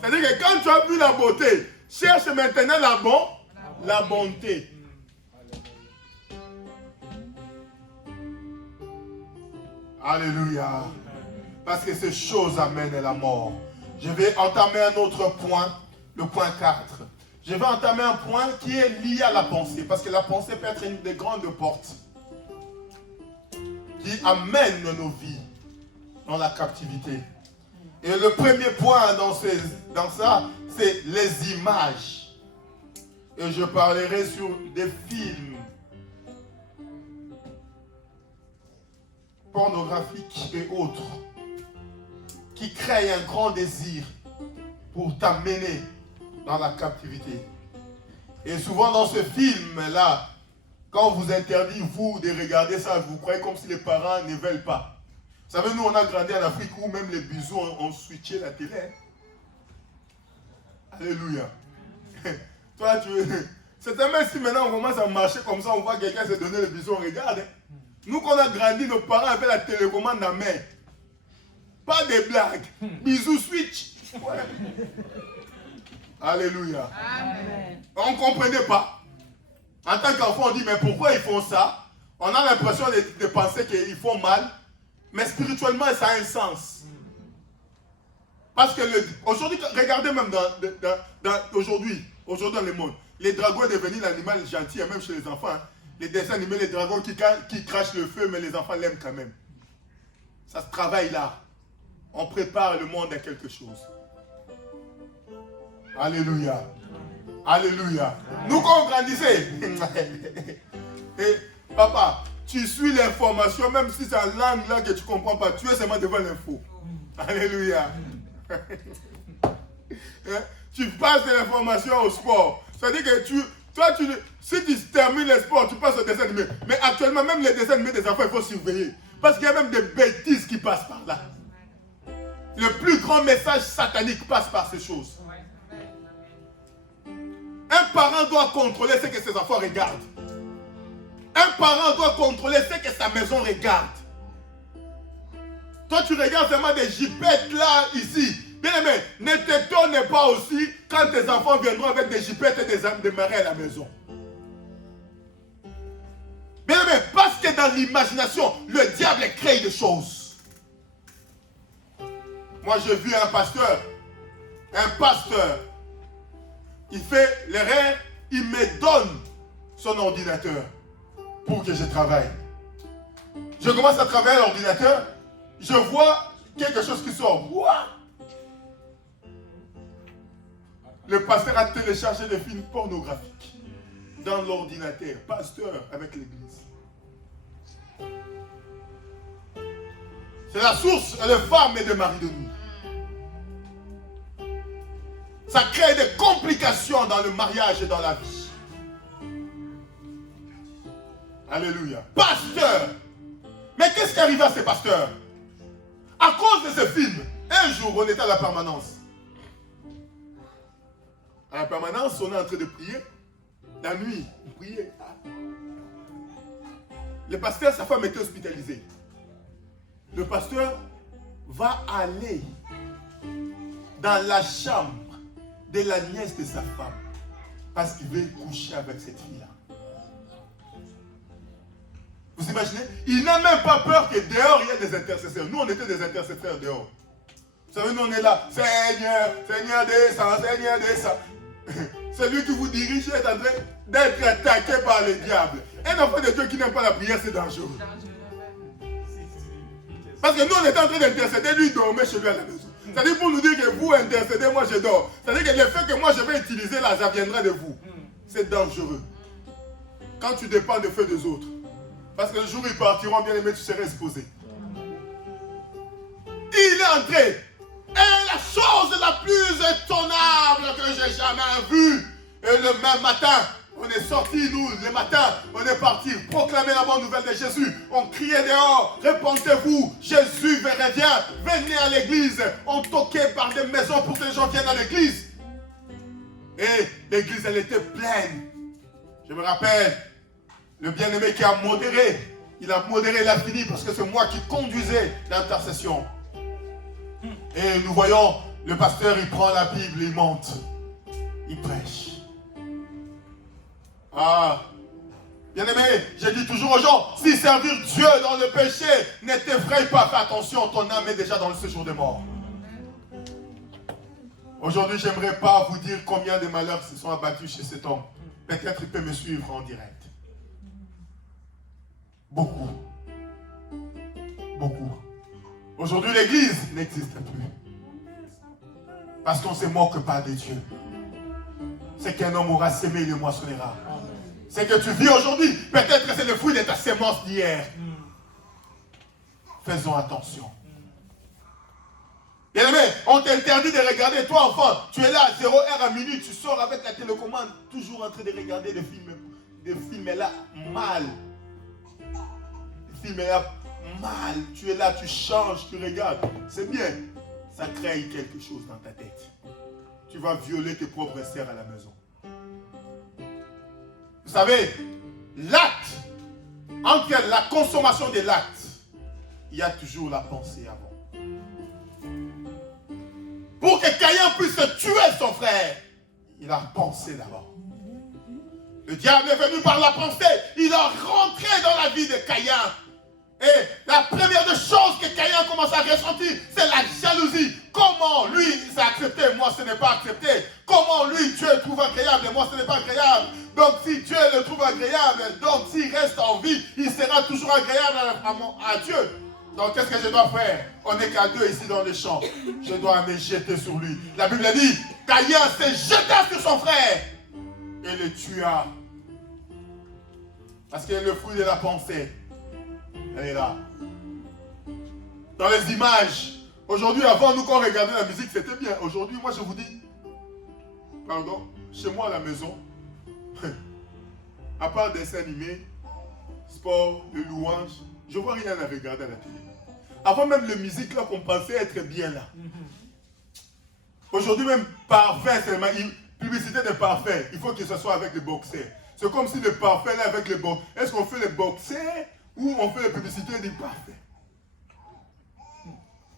C'est-à-dire que quand tu as vu la beauté, cherche maintenant la bonté. Alléluia. Parce que ces choses amènent la mort. Je vais entamer un autre point, le point 4. Je vais entamer un point qui est lié à la pensée. Parce que la pensée peut être une des grandes portes qui amène nos vies dans la captivité. Et le premier point dans ça, c'est les images. Et je parlerai sur des films pornographiques et autres qui créent un grand désir pour t'amener dans la captivité. Et souvent dans ce film-là, quand on vous interdit, vous, de regarder ça, vous croyez comme si les parents ne veulent pas. Vous savez, nous, on a grandi en Afrique où même les bisous ont switché la télé. Alléluia. Toi, c'est même si maintenant on commence à marcher comme ça, on voit quelqu'un se donner le bisou, on regarde. Nous, quand on a grandi, nos parents avaient la télécommande en main. Pas de blagues. Bisous switch. Ouais. Alléluia. Amen. On ne comprenait pas. En tant qu'enfant, on dit, mais pourquoi ils font ça? On a l'impression de penser qu'ils font mal. Mais spirituellement, ça a un sens. Parce que aujourd'hui, regardez même aujourd'hui dans le monde, les dragons sont devenus l'animal gentil, même chez les enfants. Hein. Les dessins animés, les dragons qui crachent le feu, mais les enfants l'aiment quand même. Ça se travaille là. On prépare le monde à quelque chose. Alléluia. Alléluia. Nous, quand on grandissait, et papa, tu suis l'information, même si c'est en langue là que tu ne comprends pas, tu es seulement devant l'info. Alléluia. Tu passes de l'information au sport. C'est-à-dire que si tu termines le sport, tu passes au dessin animé. Mais actuellement, même les dessins animés des enfants, il faut surveiller. Parce qu'il y a même des bêtises qui passent par là. Le plus grand message satanique passe par ces choses. Un parent doit contrôler ce que ses enfants regardent. Un parent doit contrôler ce que sa maison regarde. Toi, tu regardes seulement des jipettes là, ici. Bien aimé, ne t'étonne pas aussi quand tes enfants viendront avec des jipettes et des marées à la maison. Bien aimé, parce que dans l'imagination, le diable crée des choses. Moi, j'ai vu un pasteur, il fait l'erreur, il me donne son ordinateur pour que je travaille. Je commence à travailler à l'ordinateur, je vois quelque chose qui sort. What? Le pasteur a téléchargé des films pornographiques dans l'ordinateur. Pasteur avec l'église. C'est la source de femmes et de maris de nuit. Ça crée des complications dans le mariage et dans la vie. Alléluia. Pasteur. Mais qu'est-ce qui arrive à ces pasteurs? À cause de ce film, un jour, on était à la permanence. À la permanence, on est en train de prier. La nuit, on priait. Le pasteur, sa femme était hospitalisée. Le pasteur va aller dans la chambre de la nièce de sa femme parce qu'il veut coucher avec cette fille-là. Vous imaginez? Il n'a même pas peur que dehors il y ait des intercesseurs. Nous, on était des intercesseurs dehors. Vous savez, nous, on est là. Seigneur, Seigneur, descends, Seigneur, descends. Celui qui vous dirige est en train d'être attaqué par le diable. Un enfant de Dieu qui n'aime pas la prière, c'est dangereux. Parce que nous, on était en train d'intercéder, lui, il dormait chez lui à la maison. C'est-à-dire pour nous dire que vous intercédez, moi je dors. C'est-à-dire que le fait que moi je vais utiliser là, ça viendra de vous. C'est dangereux. Quand tu dépends des feux des autres. Parce que le jour où ils partiront, bien aimé, tu seras exposé. Il est entré. Et la chose la plus étonnable que j'ai jamais vue. Et le même matin, on est sortis, nous, le matin, on est partis proclamer la bonne nouvelle de Jésus. On criait dehors, répandez-vous, Jésus revient, venez à l'église. On toquait par des maisons pour que les gens viennent à l'église. Et l'église, elle était pleine. Je me rappelle, le bien-aimé qui a modéré, il a fini parce que c'est moi qui conduisais l'intercession. Et nous voyons, le pasteur, il prend la Bible, il monte, il prêche. Ah, bien-aimé, je dis toujours aux gens, si servir Dieu dans le péché ne t'effraie pas, fais attention, ton âme est déjà dans le séjour des morts. Aujourd'hui, je n'aimerais pas vous dire combien de malheurs se sont abattus chez cet homme. Peut-être il peut me suivre en direct. Beaucoup. Beaucoup. Aujourd'hui, l'église n'existe plus. Parce qu'on ne se moque pas de Dieu. C'est qu'un homme aura sémé, il le moissonnera. C'est que tu vis aujourd'hui, peut-être que c'est le fruit de ta sémence d'hier. Faisons attention. Bien-aimé, on t'interdit de regarder, toi enfant, tu es là à 0h à minuit, tu sors avec la télécommande, toujours en train de regarder des films là mal. Des films là mal, tu es là, tu changes, tu regardes, c'est bien. Ça crée quelque chose dans ta tête. Tu vas violer tes propres sœurs à la maison. Vous savez, l'acte, entre la consommation de l'acte, il y a toujours la pensée avant. Pour que Caïn puisse tuer son frère, il a pensé d'abord. Le diable est venu par la pensée, il a rentré dans la vie de Caïn. Et la première des choses que Caïn commence à ressentir, c'est la jalousie. Comment lui, c'est accepté, moi ce n'est pas accepté. Comment lui, Dieu le trouve agréable et moi ce n'est pas agréable. Donc si Dieu le trouve agréable, donc s'il reste en vie, il sera toujours agréable à Dieu. Donc qu'est-ce que je dois faire? On n'est qu'à deux ici dans le champ. Je dois me jeter sur lui. La Bible dit, Caïn s'est jeté sur son frère et le tua. Parce que le fruit de la pensée, elle est là. Dans les images. Aujourd'hui, avant, nous, quand on regardait la musique, c'était bien. Aujourd'hui, moi, je vous dis, pardon, chez moi à la maison, à part dessin animé, sport, le louange, je ne vois rien à regarder à la télé. Avant même la musique, là, qu'on pensait être bien là. Aujourd'hui, même parfum, c'est une publicité de parfum. Il faut que ce soit avec les boxers. C'est comme si le parfum, là, avec les boxers. Est-ce qu'on fait les boxers ou on fait les publicités des parfums?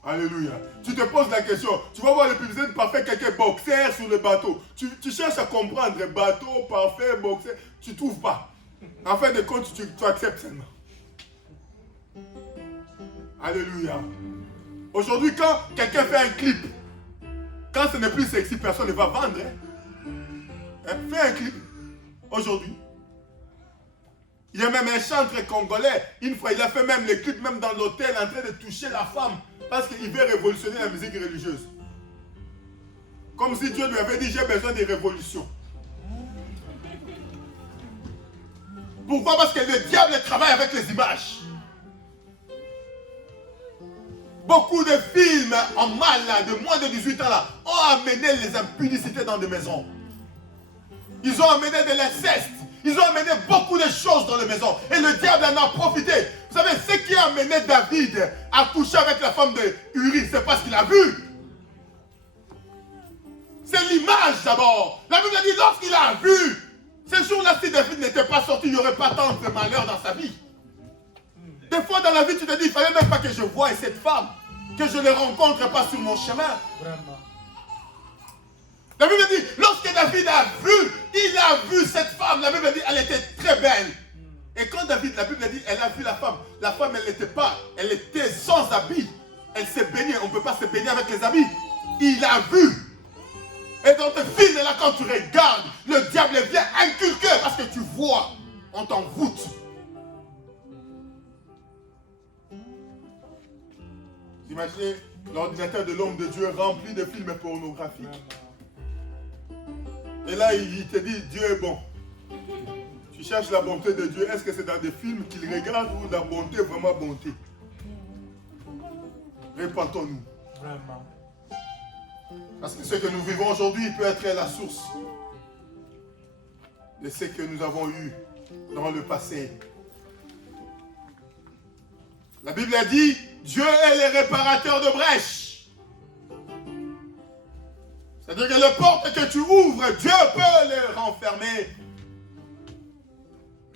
Alléluia. Tu te poses la question. Tu vas voir les publicités de parfum, quelqu'un boxer sur le bateau. Tu cherches à comprendre bateau, parfum, boxer. Tu ne trouves pas. En fin de compte, tu acceptes seulement. Alléluia. Aujourd'hui, quand quelqu'un fait un clip, quand ce n'est plus sexy, personne ne va vendre. Fais un clip. Aujourd'hui. Il y a même un chanteur congolais. Une fois, il a fait même les clips, même dans l'hôtel, en train de toucher la femme. Parce qu'il veut révolutionner la musique religieuse. Comme si Dieu lui avait dit, j'ai besoin de révolution. Pourquoi? Parce que le diable travaille avec les images. Beaucoup de films en mal, là, de moins de 18 ans, là, ont amené les impudicités dans des maisons. Ils ont amené de l'inceste. Ils ont amené beaucoup de choses dans les maisons. Et le diable en a profité. Vous savez, ce qui a amené David à coucher avec la femme de Uri, c'est parce qu'il a vu. C'est l'image d'abord. La Bible dit, lorsqu'il a vu, ce jour-là, si David n'était pas sorti, il n'y aurait pas tant de malheur dans sa vie. Des fois dans la vie, tu te dis, il ne fallait même pas que je voie cette femme, que je ne les rencontre pas sur mon chemin. Vraiment. La Bible dit, lorsque David a vu, il a vu cette femme. La Bible dit, elle était très belle. Et quand David, la Bible dit, elle a vu la femme, elle n'était pas, elle était sans habit. Elle s'est baignée, on ne peut pas se baigner avec les habits. Il a vu. Et dans tes films, là, quand tu regardes, le diable vient inculquer parce que tu vois, on t'envoûte. Imaginez l'ordinateur de l'homme de Dieu rempli de films pornographiques. Et là, il te dit, Dieu est bon. Tu cherches la bonté de Dieu. Est-ce que c'est dans des films qu'il regarde ou la bonté, vraiment bonté? Répentons-nous. Vraiment. Parce que ce que nous vivons aujourd'hui peut être la source de ce que nous avons eu dans le passé. La Bible a dit, Dieu est le réparateur de brèches. C'est-à-dire que les portes que tu ouvres, Dieu peut les renfermer.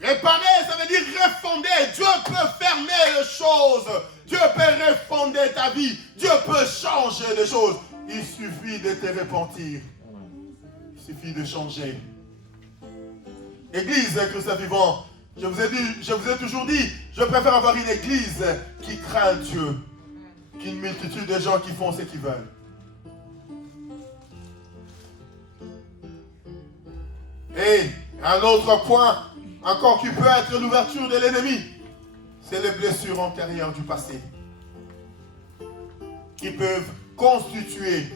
Réparer, ça veut dire refonder. Dieu peut fermer les choses. Dieu peut refonder ta vie. Dieu peut changer les choses. Il suffit de te repentir. Il suffit de changer. Église Christ vivant, je vous ai toujours dit, je préfère avoir une église qui craint Dieu qu'une multitude de gens qui font ce qu'ils veulent. Et un autre point, encore qui peut être l'ouverture de l'ennemi, c'est les blessures antérieures du passé qui peuvent constituer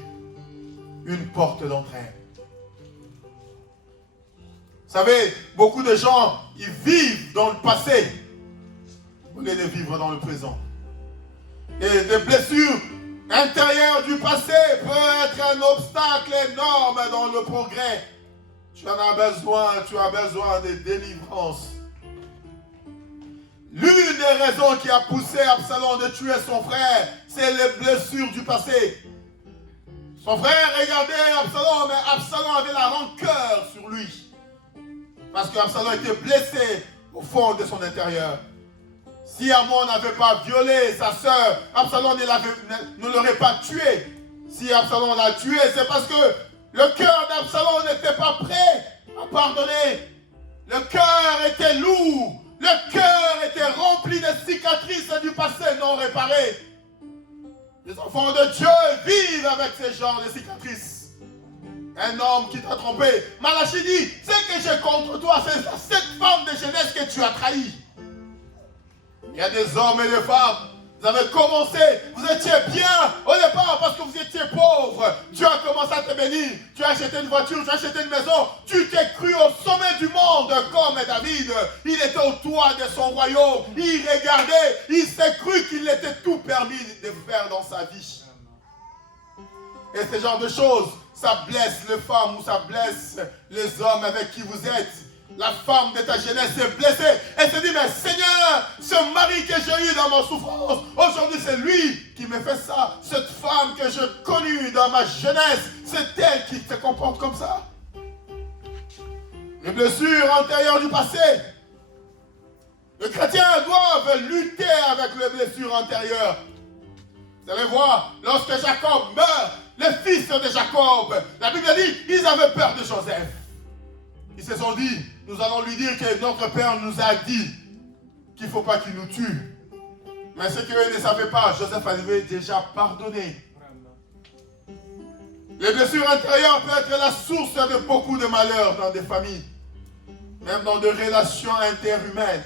une porte d'entrée. Vous savez, beaucoup de gens, ils vivent dans le passé au lieu de vivre dans le présent. Et les blessures intérieures du passé peuvent être un obstacle énorme dans le progrès. Tu en as besoin, tu as besoin de délivrance. L'une des raisons qui a poussé Absalom de tuer son frère, c'est les blessures du passé. Son frère regardait Absalom, mais Absalom avait la rancœur sur lui. Parce qu'Absalom était blessé au fond de son intérieur. Si Amon n'avait pas violé sa sœur, Absalom ne l'aurait pas tué. Si Absalom l'a tué, c'est parce que le cœur d'Absalom n'était pas prêt à pardonner. Le cœur était lourd. Le cœur était rempli de cicatrices du passé non réparées. Les enfants de Dieu vivent avec ces genres de cicatrices. Un homme qui t'a trompé. Malachie dit, ce que j'ai contre toi, c'est cette femme de jeunesse que tu as trahie. Il y a des hommes et des femmes. Vous avez commencé, vous étiez bien au départ parce que vous étiez pauvre. Dieu a commencé à te bénir. Tu as acheté une voiture, tu as acheté une maison. Tu t'es cru au sommet du monde comme David. Il était au toit de son royaume. Il regardait, il s'est cru qu'il était tout permis de faire dans sa vie. Et ce genre de choses, ça blesse les femmes ou ça blesse les hommes avec qui vous êtes. La femme de ta jeunesse est blessée. Elle se dit, mais Seigneur, ce mari que j'ai eu dans ma souffrance, aujourd'hui c'est lui qui me fait ça. Cette femme que j'ai connue dans ma jeunesse, c'est elle qui se comporte comme ça. Les blessures antérieures du passé. Les chrétiens doivent lutter avec les blessures antérieures. Vous allez voir, lorsque Jacob meurt, les fils de Jacob, la Bible dit, ils avaient peur de Joseph. Ils se sont dit, nous allons lui dire que notre père nous a dit qu'il ne faut pas qu'il nous tue. Mais ce qu'eux ne savaient pas, Joseph avait déjà pardonné. Les blessures intérieures peuvent être la source de beaucoup de malheurs dans des familles, même dans des relations interhumaines.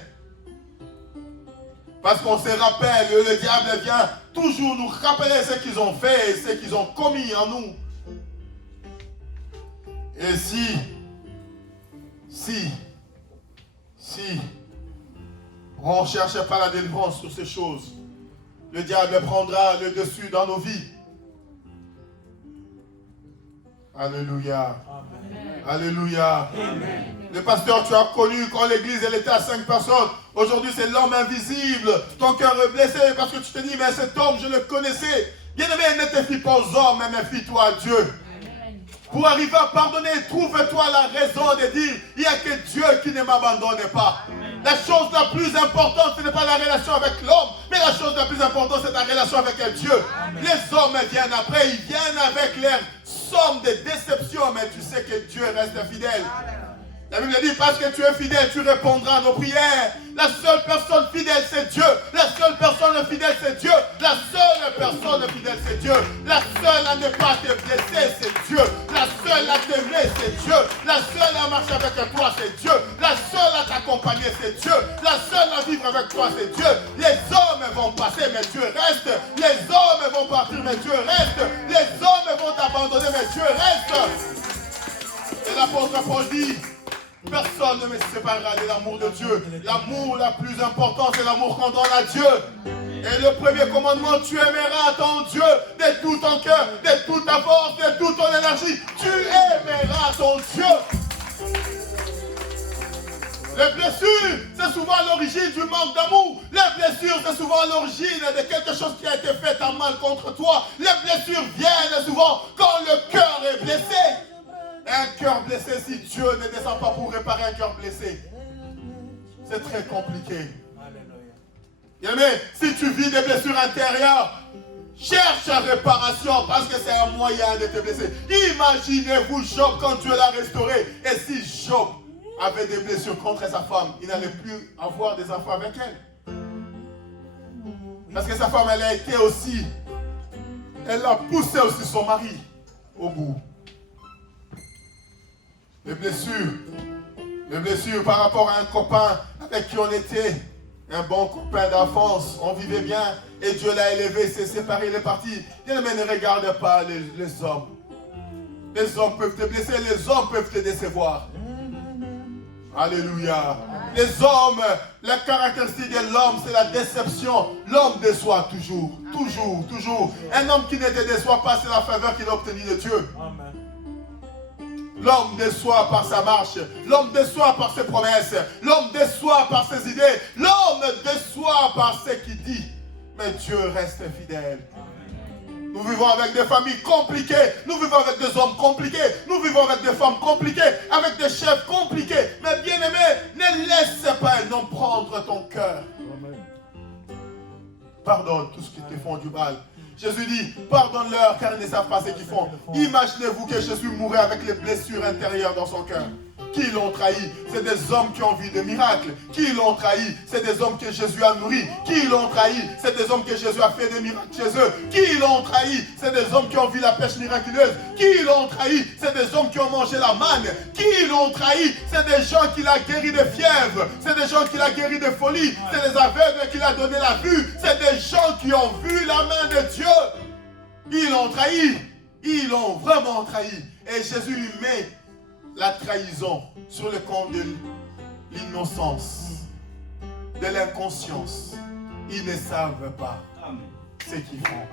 Parce qu'on se rappelle, le diable vient toujours nous rappeler ce qu'ils ont fait et ce qu'ils ont commis en nous. Et si on ne cherche pas la délivrance sur ces choses, le diable prendra le dessus dans nos vies. Alléluia. Amen. Alléluia. Amen. Le pasteur, tu as connu quand l'église elle était à 5 personnes. Aujourd'hui, c'est l'homme invisible. Ton cœur est blessé parce que tu te dis, mais cet homme, je le connaissais. Bien-aimé, ne te fie pas aux hommes, mais fie-toi à Dieu. Amen. Pour arriver à pardonner, trouve-toi la raison de dire, il n'y a que Dieu qui ne m'abandonne pas. Amen. La chose la plus importante, ce n'est pas la relation avec l'homme, mais la chose la plus importante, c'est ta relation avec Dieu. Amen. Les hommes viennent après, ils viennent avec leur somme de déception, mais tu sais que Dieu reste fidèle. Amen. La Bible dit, parce que tu es fidèle, tu répondras à nos prières. La seule personne fidèle, c'est Dieu. La seule personne fidèle, c'est Dieu. La seule personne fidèle, c'est Dieu. La seule à ne pas te blesser, c'est Dieu. La seule à t'aimer, c'est Dieu. La seule à marcher avec toi, c'est Dieu. La seule à t'accompagner, c'est Dieu. La seule à vivre avec toi, c'est Dieu. Les hommes vont passer, mais Dieu reste. Les hommes vont partir, mais Dieu reste. Les hommes vont t'abandonner, mais Dieu reste. Et l'apôtre Paul dit, personne ne me séparera de l'amour de Dieu. L'amour la plus importante, c'est l'amour qu'on donne à Dieu. Et le premier commandement, tu aimeras ton Dieu de tout ton cœur, de toute ta force, de toute ton énergie. Tu aimeras ton Dieu. Les blessures, c'est souvent à l'origine du manque d'amour. Les blessures, c'est souvent à l'origine de quelque chose qui a été fait en mal contre toi. Les blessures viennent souvent quand le cœur est blessé. Un cœur blessé, si Dieu ne descend pas pour réparer un cœur blessé, c'est très compliqué. Bien-aimé, si tu vis des blessures intérieures, cherche la réparation parce que c'est un moyen de te blesser. Imaginez-vous Job quand Dieu l'a restauré. Et si Job avait des blessures contre sa femme, il n'allait plus avoir des enfants avec elle. Parce que sa femme, elle a été aussi, elle a poussé aussi son mari au bout. Les blessures par rapport à un copain avec qui on était un bon copain d'enfance, on vivait bien et Dieu l'a élevé, s'est séparé, il est parti. Bien, mais ne regarde pas les hommes. Les hommes peuvent te blesser, les hommes peuvent te décevoir. Alléluia. Les hommes, la caractéristique de l'homme, c'est la déception. L'homme déçoit toujours, toujours, toujours. Un homme qui ne te déçoit pas, c'est la faveur qu'il a obtenue de Dieu. Amen. L'homme déçoit par sa marche. L'homme déçoit par ses promesses. L'homme déçoit par ses idées. L'homme déçoit par ce qu'il dit. Mais Dieu reste fidèle. Nous vivons avec des familles compliquées. Nous vivons avec des hommes compliqués. Nous vivons avec des femmes compliquées. Avec des chefs compliqués. Mais bien aimé, ne laisse pas un homme prendre ton cœur. Pardonne tout ce qui te font du mal. Jésus dit, pardonne-leur car ils ne savent pas ce qu'ils font. Imaginez-vous que Jésus mourait avec les blessures intérieures dans son cœur. Qui l'ont trahi? C'est des hommes qui ont vu des miracles. Qui l'ont trahi? C'est des hommes que Jésus a nourris. Qui l'ont trahi? C'est des hommes que Jésus a fait des miracles chez eux. Qui l'ont trahi? C'est des hommes qui ont vu la pêche miraculeuse. Qui l'ont trahi? C'est des hommes qui ont mangé la manne. Qui l'ont trahi? C'est des gens qui l'ont guéri de fièvre. C'est des gens qui l'ont guéri de folie. C'est des aveugles qui l'ont donné la vue. C'est des gens qui ont vu la main de Dieu. Ils l'ont trahi. Ils l'ont vraiment trahi. Et Jésus lui met la trahison sur le compte de l'innocence, de l'inconscience. Ils ne savent pas ce qu'ils font.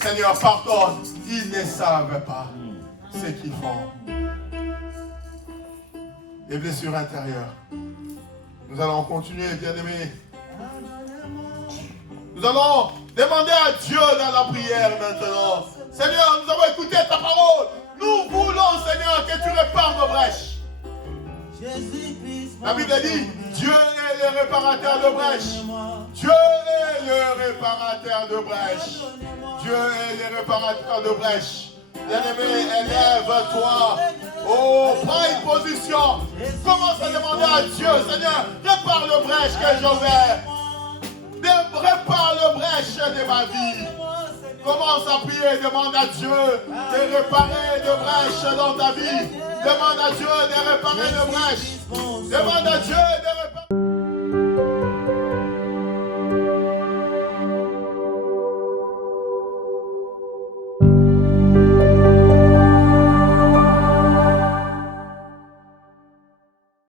Seigneur, pardonne. Ils ne savent pas ce qu'ils font. Les blessures intérieures. Nous allons continuer, bien-aimés. Nous allons demander à Dieu dans la prière maintenant. Seigneur, nous avons écouté ta parole. Nous voulons, Seigneur, que tu répares nos brèches. La Bible dit, Dieu est le réparateur de brèches. Dieu est le réparateur de brèches. Dieu est le réparateur de brèches. Bien-aimé, élève-toi. Oh, prends une position. Commence à demander à Dieu, Seigneur, répare le brèche que j'ai ouvert. Répare le brèche de ma vie. Commence à prier, demande à Dieu de réparer de brèches dans ta vie. Demande à Dieu de réparer de brèches. Demande à Dieu de réparer.